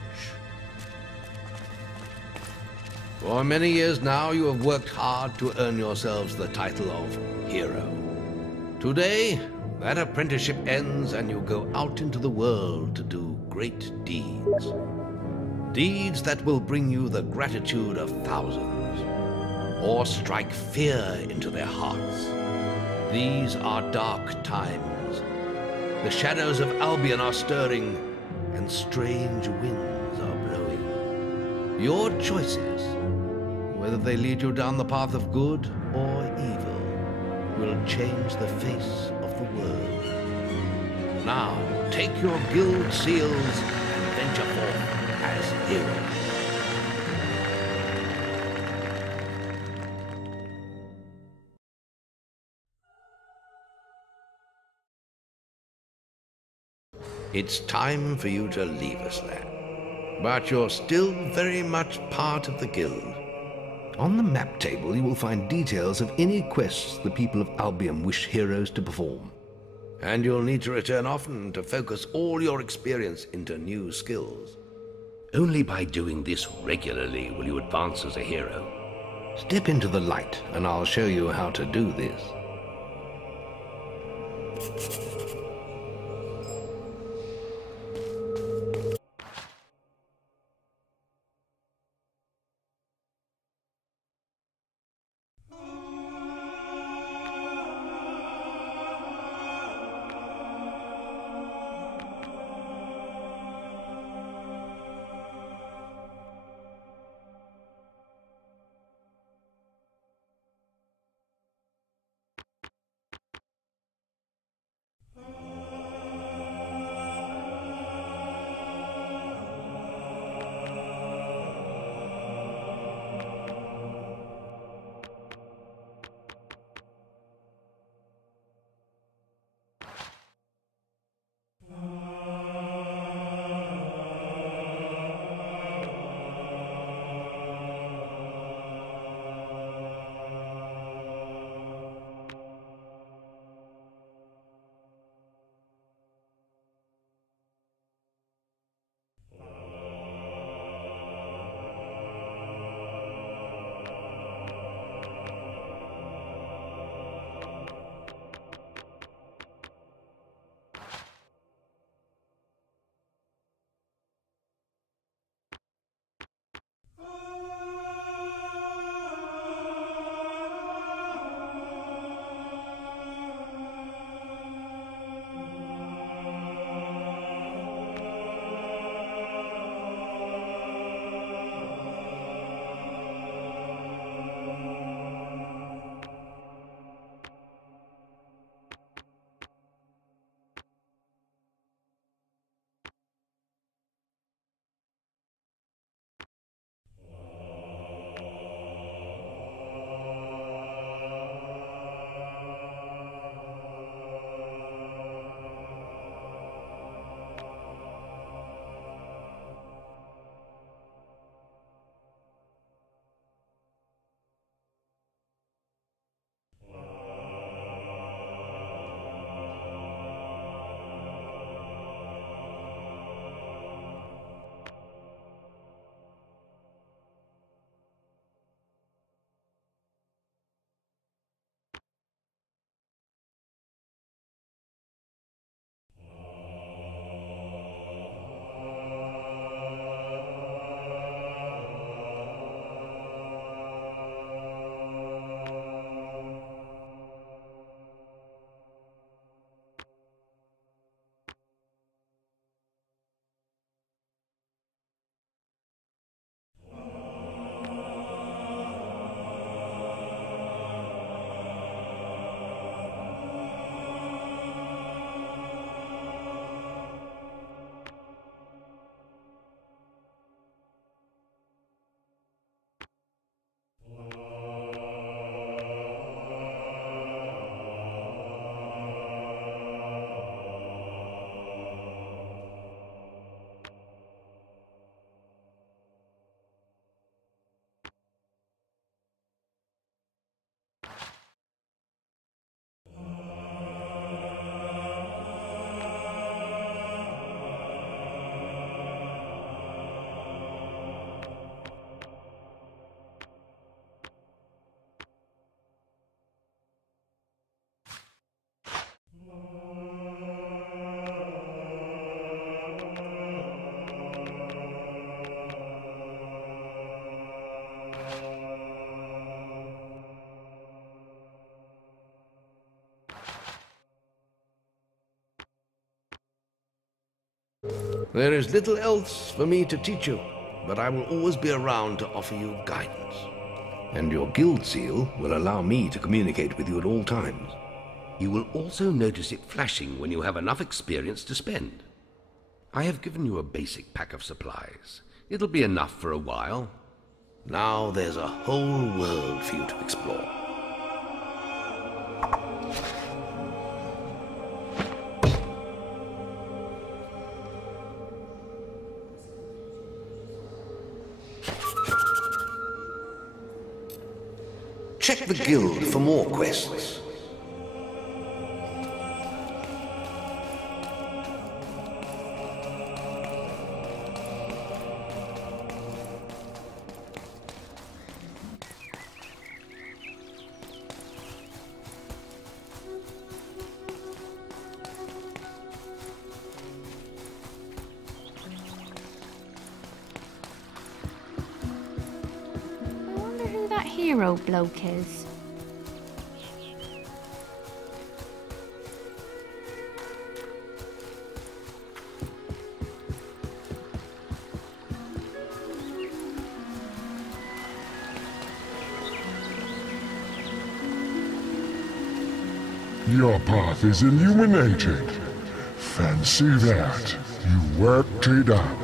For many years now, you have worked hard to earn yourselves the title of hero. Today, that apprenticeship ends and you go out into the world to do great deeds. Deeds that will bring you the gratitude of thousands, or strike fear into their hearts. These are dark times. The shadows of Albion are stirring, and strange winds are blowing. Your choices, whether they lead you down the path of good or evil, will change the face of the world. Now, take your guild seals and venture forth as heroes. It's time for you to leave us, lad. But you're still very much part of the guild. On the map table, you will find details of any quests the people of Albion wish heroes to perform. And you'll need to return often to focus all your experience into new skills. Only by doing this regularly will you advance as a hero. Step into the light, and I'll show you how to do this. There is little else for me to teach you, but I will always be around to offer you guidance. And your guild seal will allow me to communicate with you at all times. You will also notice it flashing when you have enough experience to spend. I have given you a basic pack of supplies. It'll be enough for a while. Now there's a whole world for you to explore. Check the guild for more quests. I wonder who that hero bloke is. Your path is illuminated. Fancy that. You worked it out.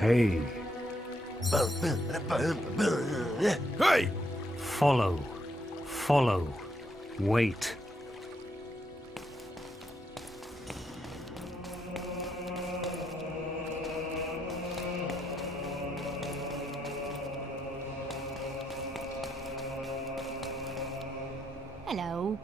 Hey. Hey! Follow. Follow. Wait. Hello.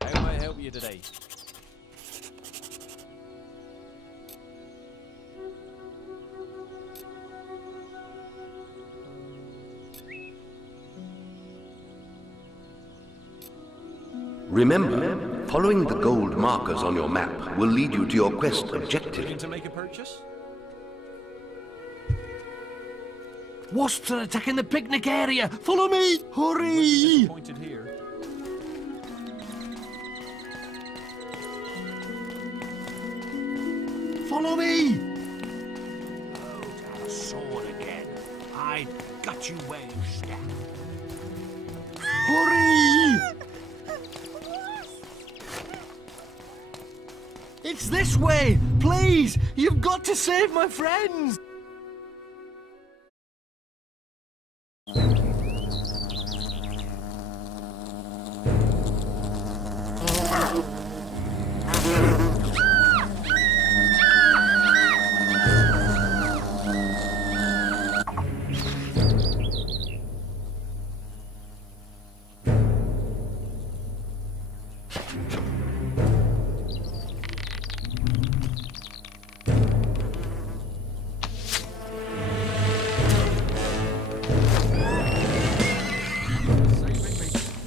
How may I help you today? Remember, following the gold markers on your map will lead you to your quest objective. Looking to make a purchase? Wasps are attacking the picnic area! Follow me! Hurry! Pointed here. Follow me! Oh, a sword again. I got you where you stand. Hurry! It's this way! Please! You've got to save my friends!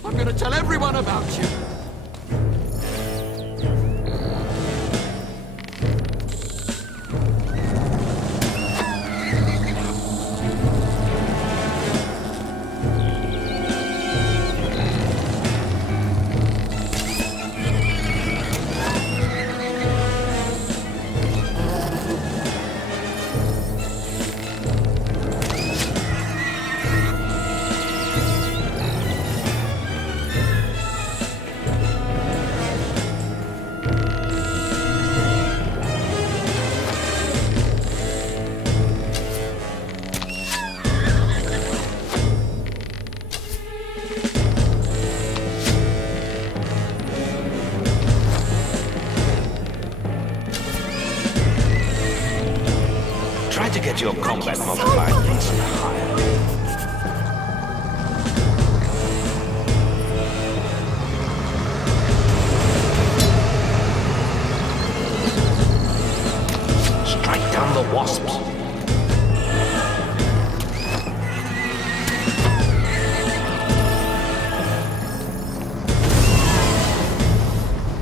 I'm gonna tell everyone about you. Try to get your combat modifier decent higher. Strike down the wasps.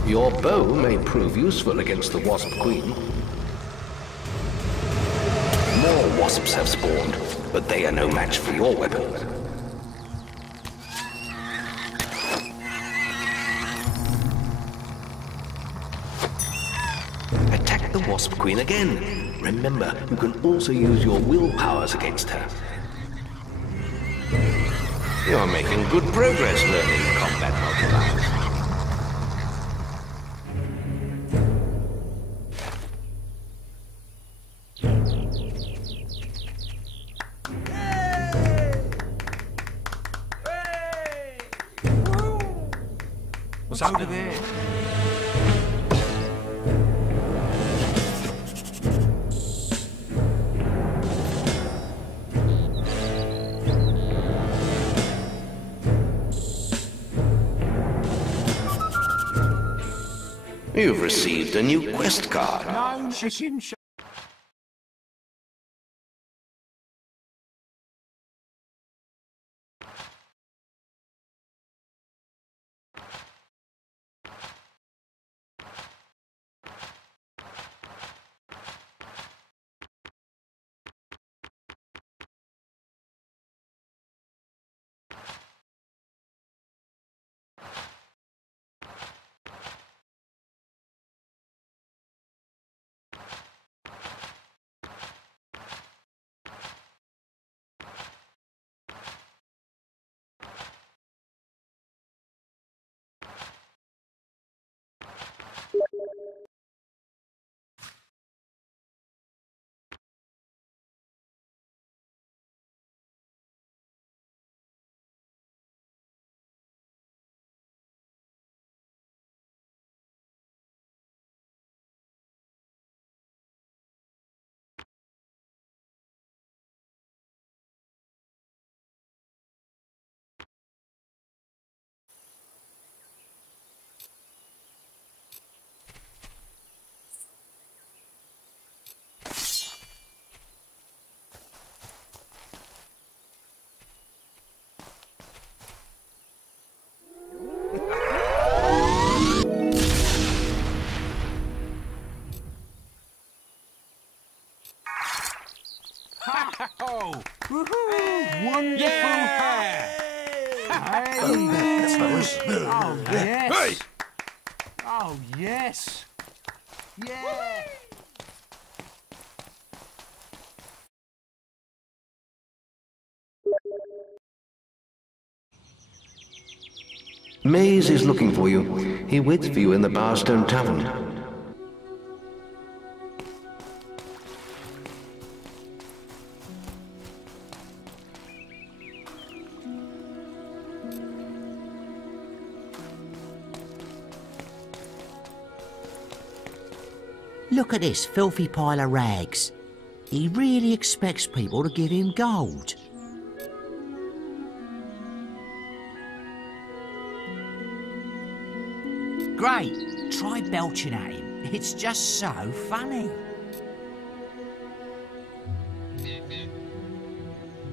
Your bow may prove useful against the wasp queen. More wasps have spawned, but they are no match for your weapon. Attack the wasp queen again. Remember, you can also use your will powers against her. You're making good progress learning combat multipliers. What's over there? You've received a new quest card. No, it's in Oh! Wonderful! Yeah! That's Oh, yes! Hey! Oh, yes! Yeah! Maze is looking for you. He waits for you in the Bowerstone Tavern. Look at this filthy pile of rags. He really expects people to give him gold. Great. Try belching at him. It's just so funny.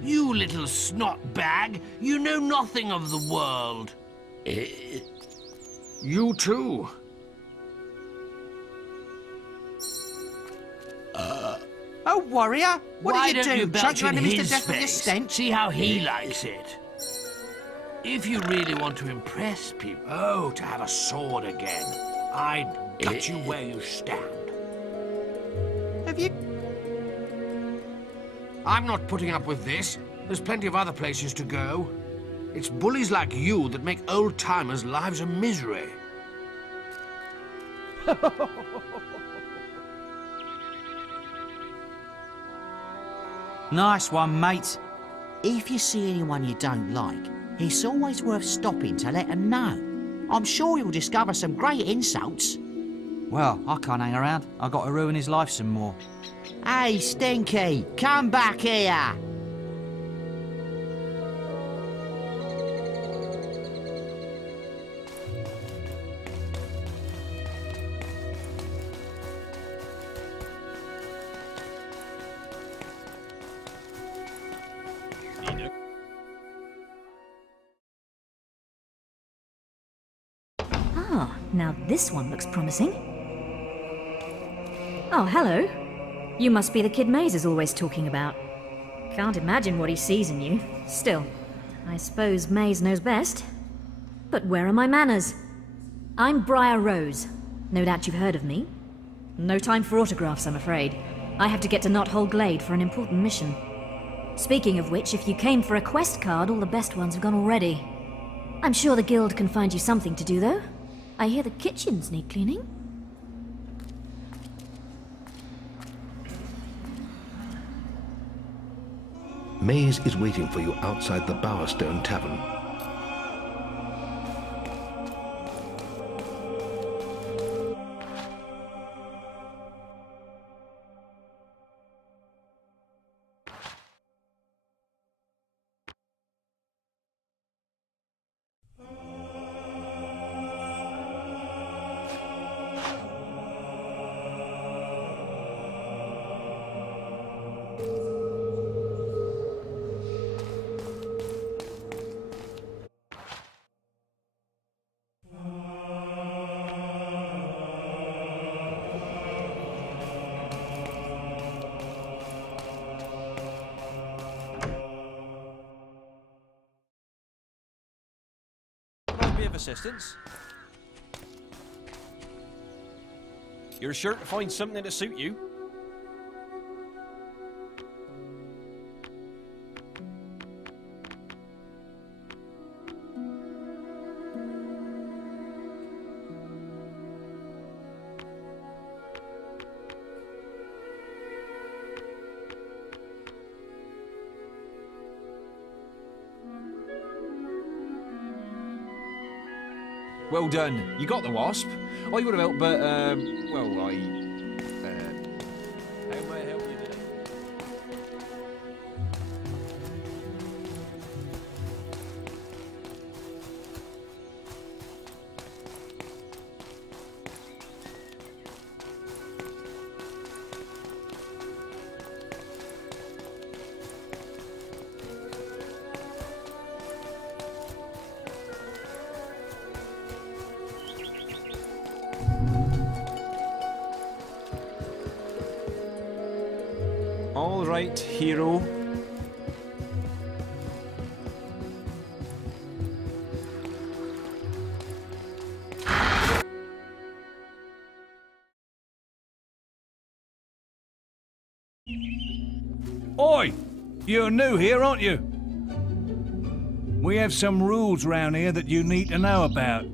You little snot bag, you know nothing of the world. You too. Oh, warrior! What Why did don't you you do? belch Choke your in enemies to his death with your face? stench? See how he likes it. If you really want to impress people, oh, to have a sword again, I'd gut you where you stand. Have you... I'm not putting up with this. There's plenty of other places to go. It's bullies like you that make old-timers' lives a misery. Nice one, mate. If you see anyone you don't like, it's always worth stopping to let them know. I'm sure you'll discover some great insults. Well, I can't hang around. I've got to ruin his life some more. Hey, Stinky, come back here. Ah, now this one looks promising. Oh, hello. You must be the kid Maze is always talking about. Can't imagine what he sees in you. Still, I suppose Maze knows best. But where are my manners? I'm Briar Rose. No doubt you've heard of me. No time for autographs, I'm afraid. I have to get to Knothole Glade for an important mission. Speaking of which, if you came for a quest card, all the best ones have gone already. I'm sure the guild can find you something to do, though. I hear the kitchens need cleaning. Maze is waiting for you outside the Bowerstone Tavern. Be of assistance. You're sure to find something to suit you. Well done. You got the wasp. I would have helped, but, well, how may I help you today? All right, hero. Oi! You're new here, aren't you? We have some rules round here that you need to know about.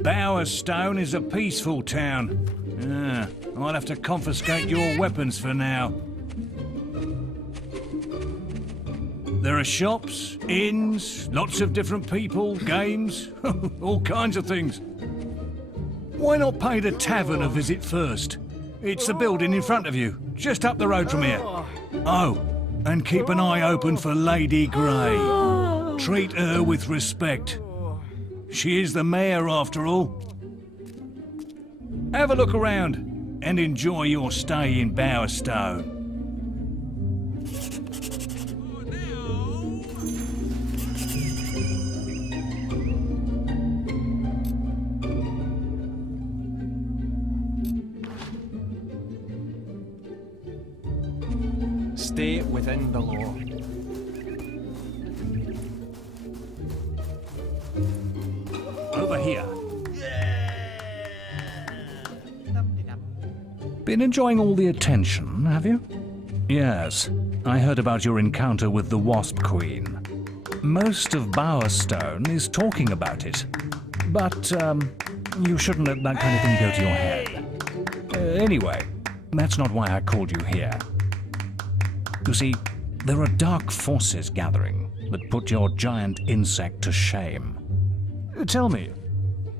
Bowerstone is a peaceful town. I'll have to confiscate your weapons for now. There are shops, inns, lots of different people, games, all kinds of things. Why not pay the tavern a visit first? It's the building in front of you, just up the road from here. Oh, and keep an eye open for Lady Grey. Treat her with respect. She is the mayor, after all. Have a look around and enjoy your stay in Bowerstone. Stay within the law. Over here. Been enjoying all the attention, have you? Yes, I heard about your encounter with the Wasp Queen. Most of Bowerstone is talking about it. But, you shouldn't let that kind of thing go to your head. Anyway, that's not why I called you here. You see, there are dark forces gathering that put your giant insect to shame. Tell me,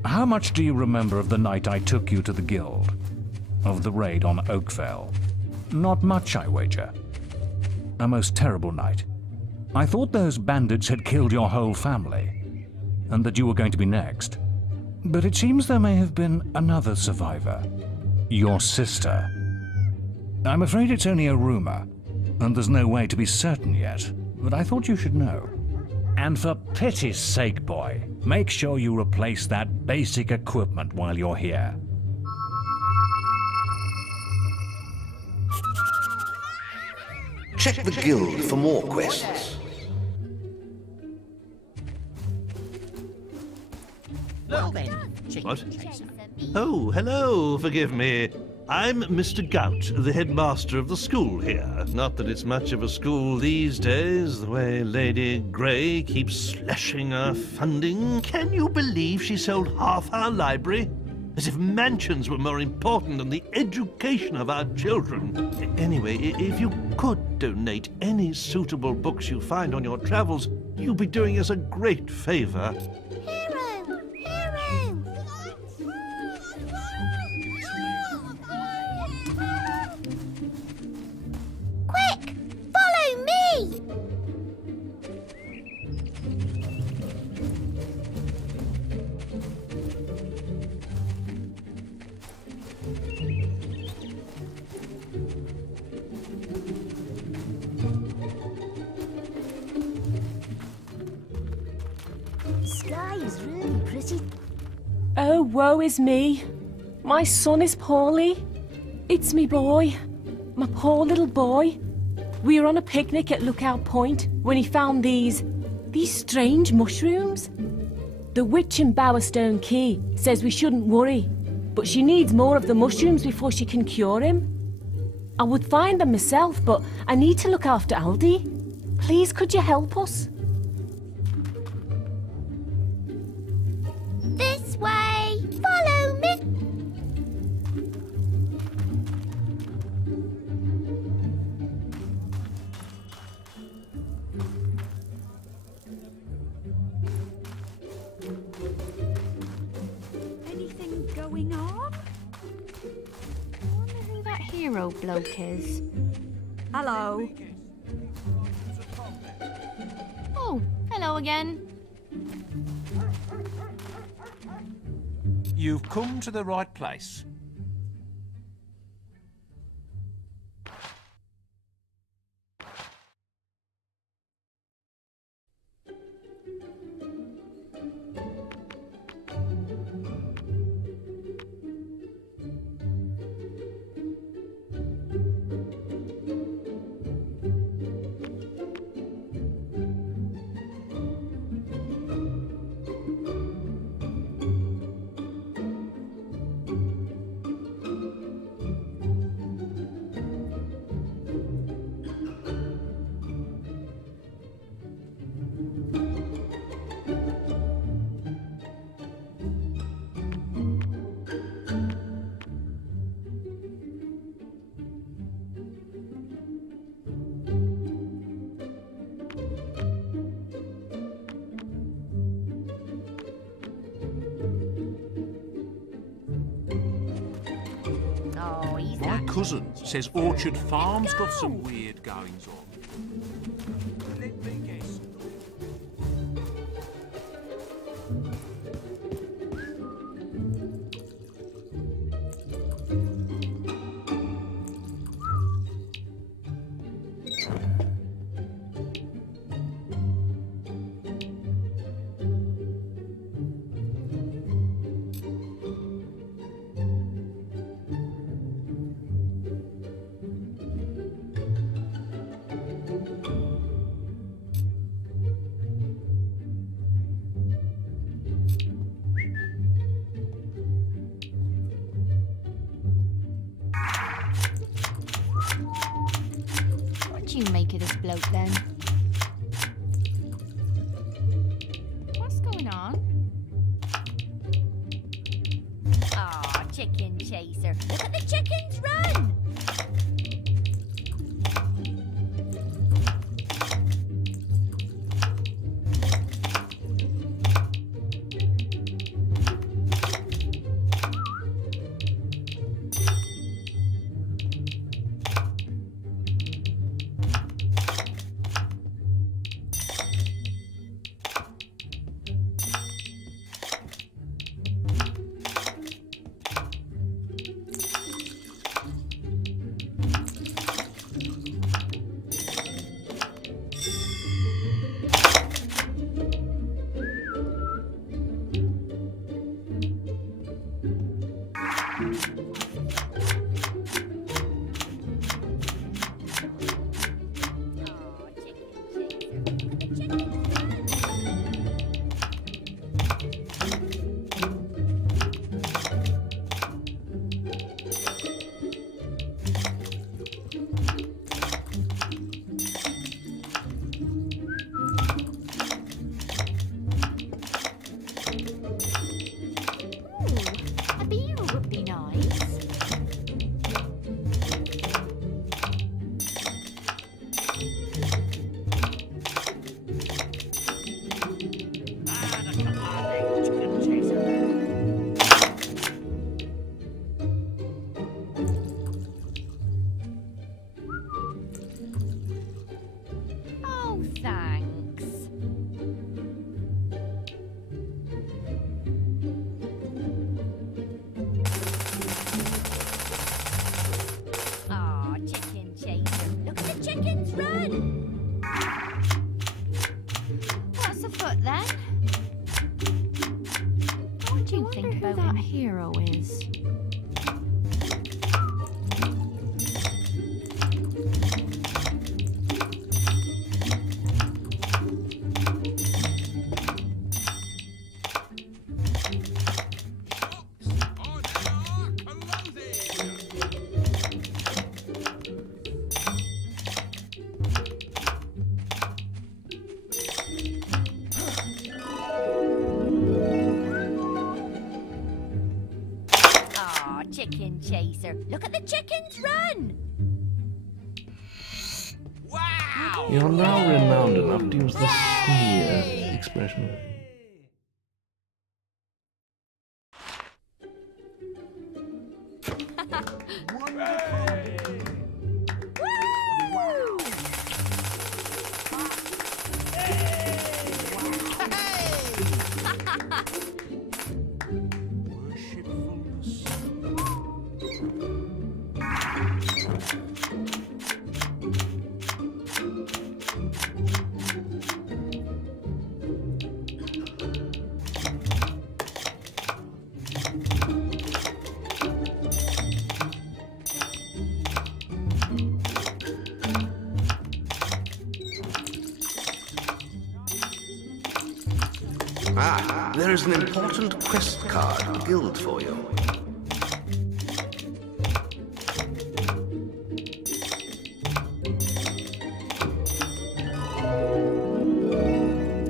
how much do you remember of the night I took you to the guild? Of the raid on Oakvale? Not much, I wager. A most terrible night. I thought those bandits had killed your whole family, and that you were going to be next. But it seems there may have been another survivor. Your sister. I'm afraid it's only a rumor, and there's no way to be certain yet, but I thought you should know. And for pity's sake, boy, make sure you replace that basic equipment while you're here. Check the guild for more quests. What? Oh, hello, forgive me. I'm Mr. Gout, the headmaster of the school here. Not that it's much of a school these days, the way Lady Grey keeps slashing our funding. Can you believe she sold half our library? As if mansions were more important than the education of our children. Anyway, if you could donate any suitable books you find on your travels, you'll be doing us a great favor. Quick! Follow me! The sky is really pretty. Oh, woe is me. My son is poorly. It's me boy. My poor little boy. We were on a picnic at Lookout Point when he found these strange mushrooms. The witch in Bowerstone Key says we shouldn't worry, but she needs more of the mushrooms before she can cure him. I would find them myself, but I need to look after Aldi. Please, could you help us? This way! Follow me! Anything going on? I wonder who that hero bloke is. Hello. Oh, hello again. You've come to the right place. Oh, he's My that... cousin says Orchard Farm's got some weird goings on. Let me guess. What do you make of this bloke, then? What's going on? Aw, chicken chaser. Look at the chickens run! A beer would be nice. Oh, thanks. Aw, chicken chaser. Look at the chickens run! What's afoot then? What do you think about that hero is? Aw, chicken chaser. Look at the chickens run! Wow! You're now renowned enough to use the sneer expression. Ah, there is an important quest card in the guild for you.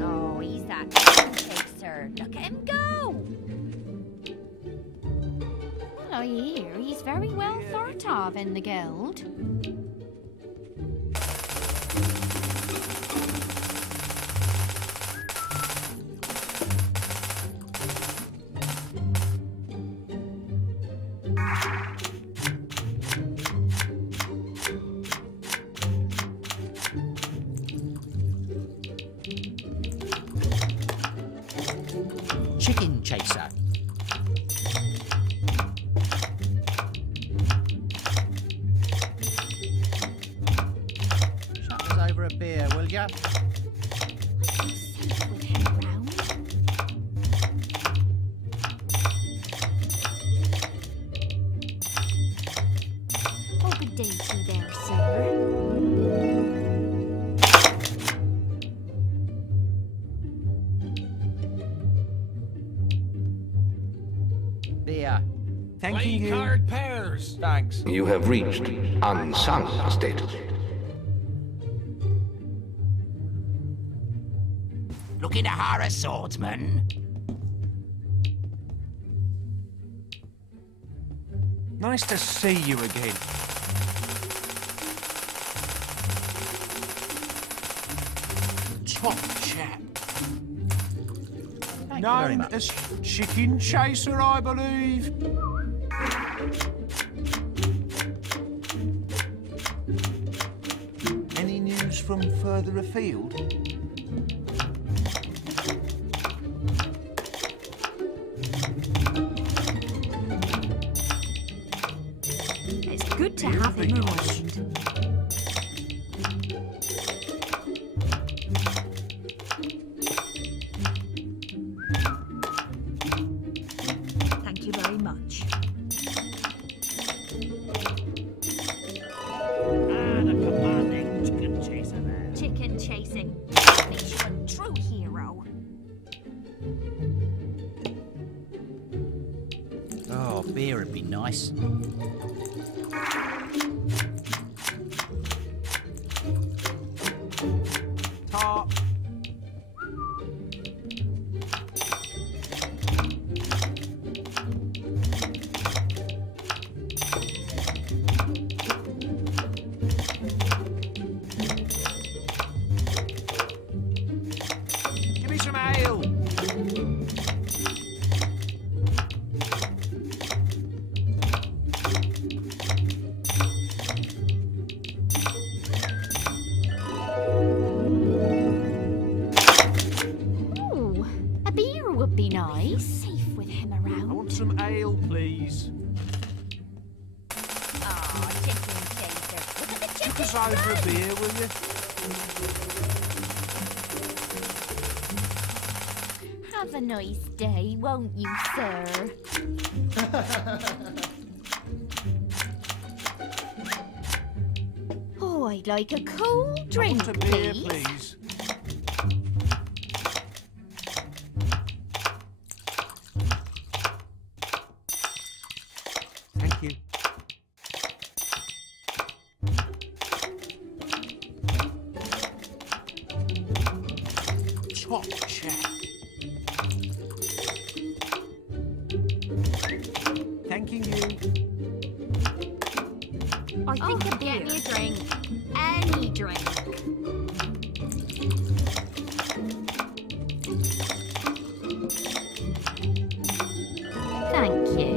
Oh, he's that chicken chaser. Look at him go! Well, I hear he's very well thought of in the guild. beer, will ya? With him around. Oh, good day to you there, sir. Beer. Thank Play you. card pairs. Thanks. You have reached unsung status. Looking to hire a swordsman? Nice to see you again. Top chap. Thank you very Known much. as Chicken Chaser, I believe. Any news from further afield? It's good to have him around. Thank you very much. The commanding chicken chaser there. Chicken chasing makes you a true hero. Oh, beer would be nice. Top. Give me some ale. Ooh, a beer would be nice. Safe with him I around. want some ale, please. Oh, chicken chaser. Look at the Took chicken us over a beer, will you? Have a nice day, won't you, sir? Oh, I'd like a cool drink, I want a beer, please. please. Thank you. Top chap. Thanking you. I think a beer. Get me a drink. Any drink. Thank you.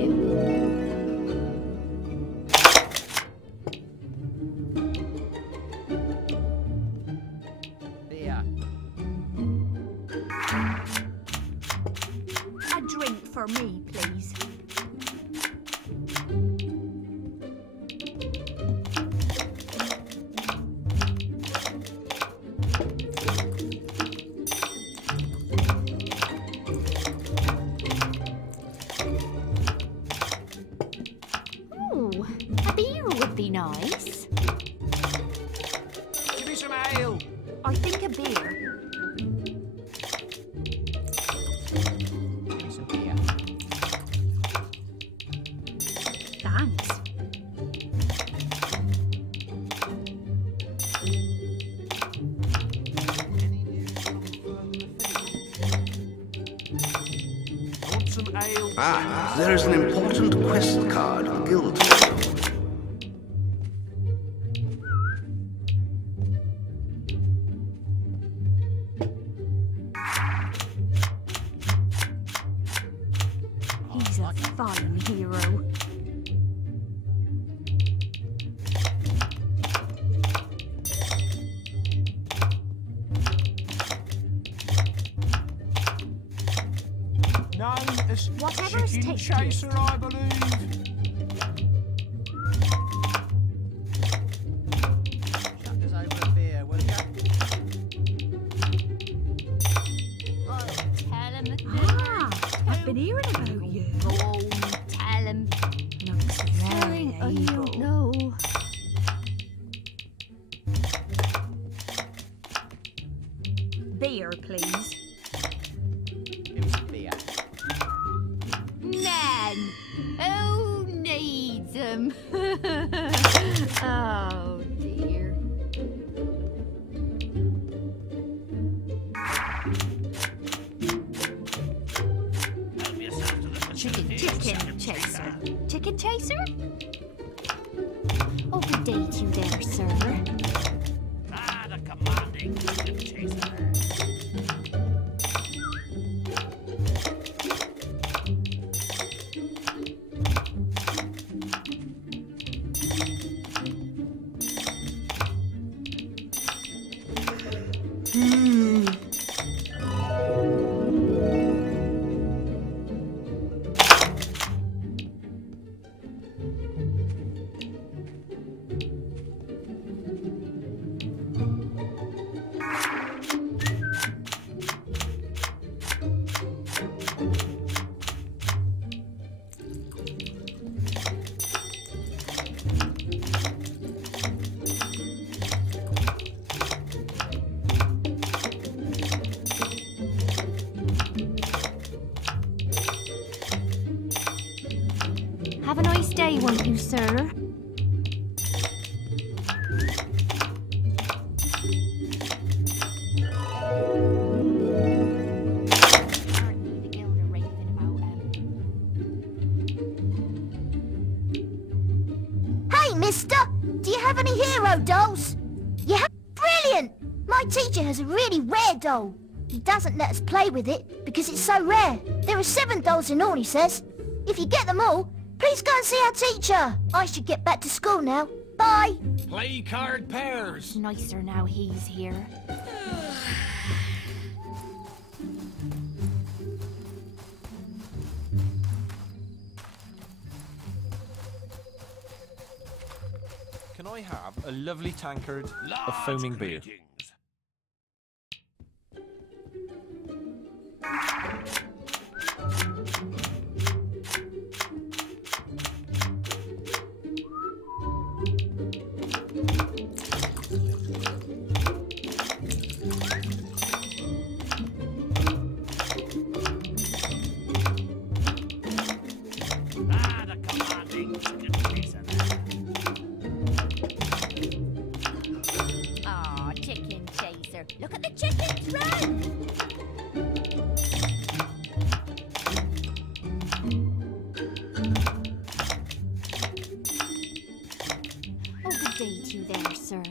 Beer. A drink for me, please. Ooh, a beer would be nice. Give me some ale. I think a beer. Give me some beer. Thanks. Any news from further afield? I want some ale. Ah, there is an important quest card of the guild. He's a fine hero. Known as Whatever's Chicken tastiest. Chaser, I believe. Chuck us over a beer, will ya? been hearing about you. Go on, tell him. Looks very I able. don't know. Beer, please. Beer. Nan! Who needs them? Oh, dear. Chicken chaser. Chicken chaser? Oh, good day to you there, sir. Ah, the commanding chicken chaser. Have a nice day, won't you, sir? Hey, mister! Do you have any hero dolls? You have? Brilliant! My teacher has a really rare doll. He doesn't let us play with it because it's so rare. There are 7 dolls in all, he says. If you get them all, please go and see our teacher. I should get back to school now. Bye. Play card pairs. It's nicer now he's here. Can I have a lovely tankard of foaming beer? Ah, the commanding chicken chaser. Aw, chicken chaser. Look at the chickens run! Oh, good day to you there, sir.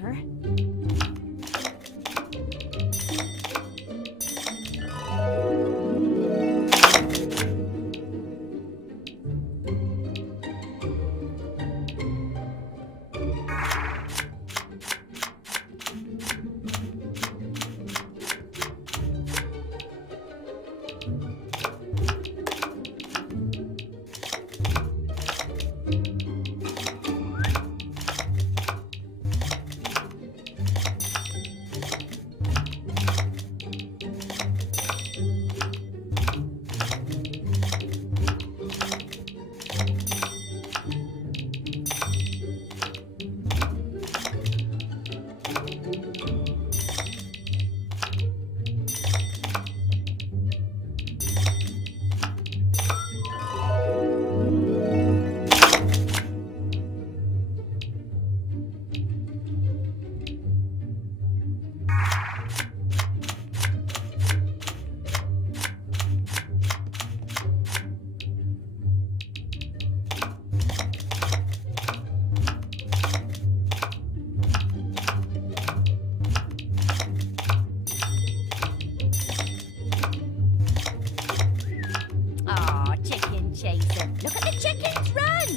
Aw, chicken chaser. Look at the chickens run!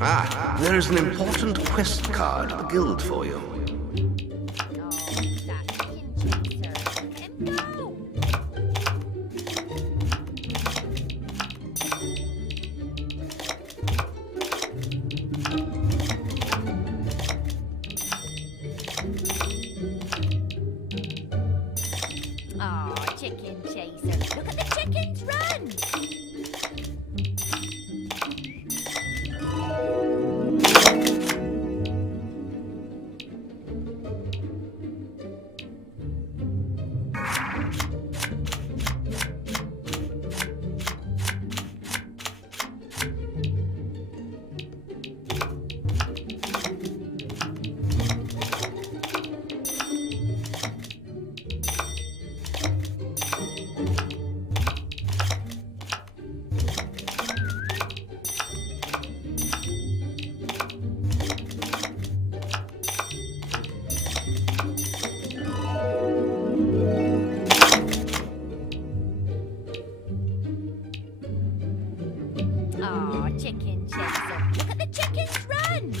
Ah, there is an important quest card at the guild for you. Aw, chicken chaser. Look at the chickens run!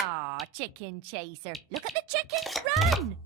Aw, chicken chaser. Look at the chickens run!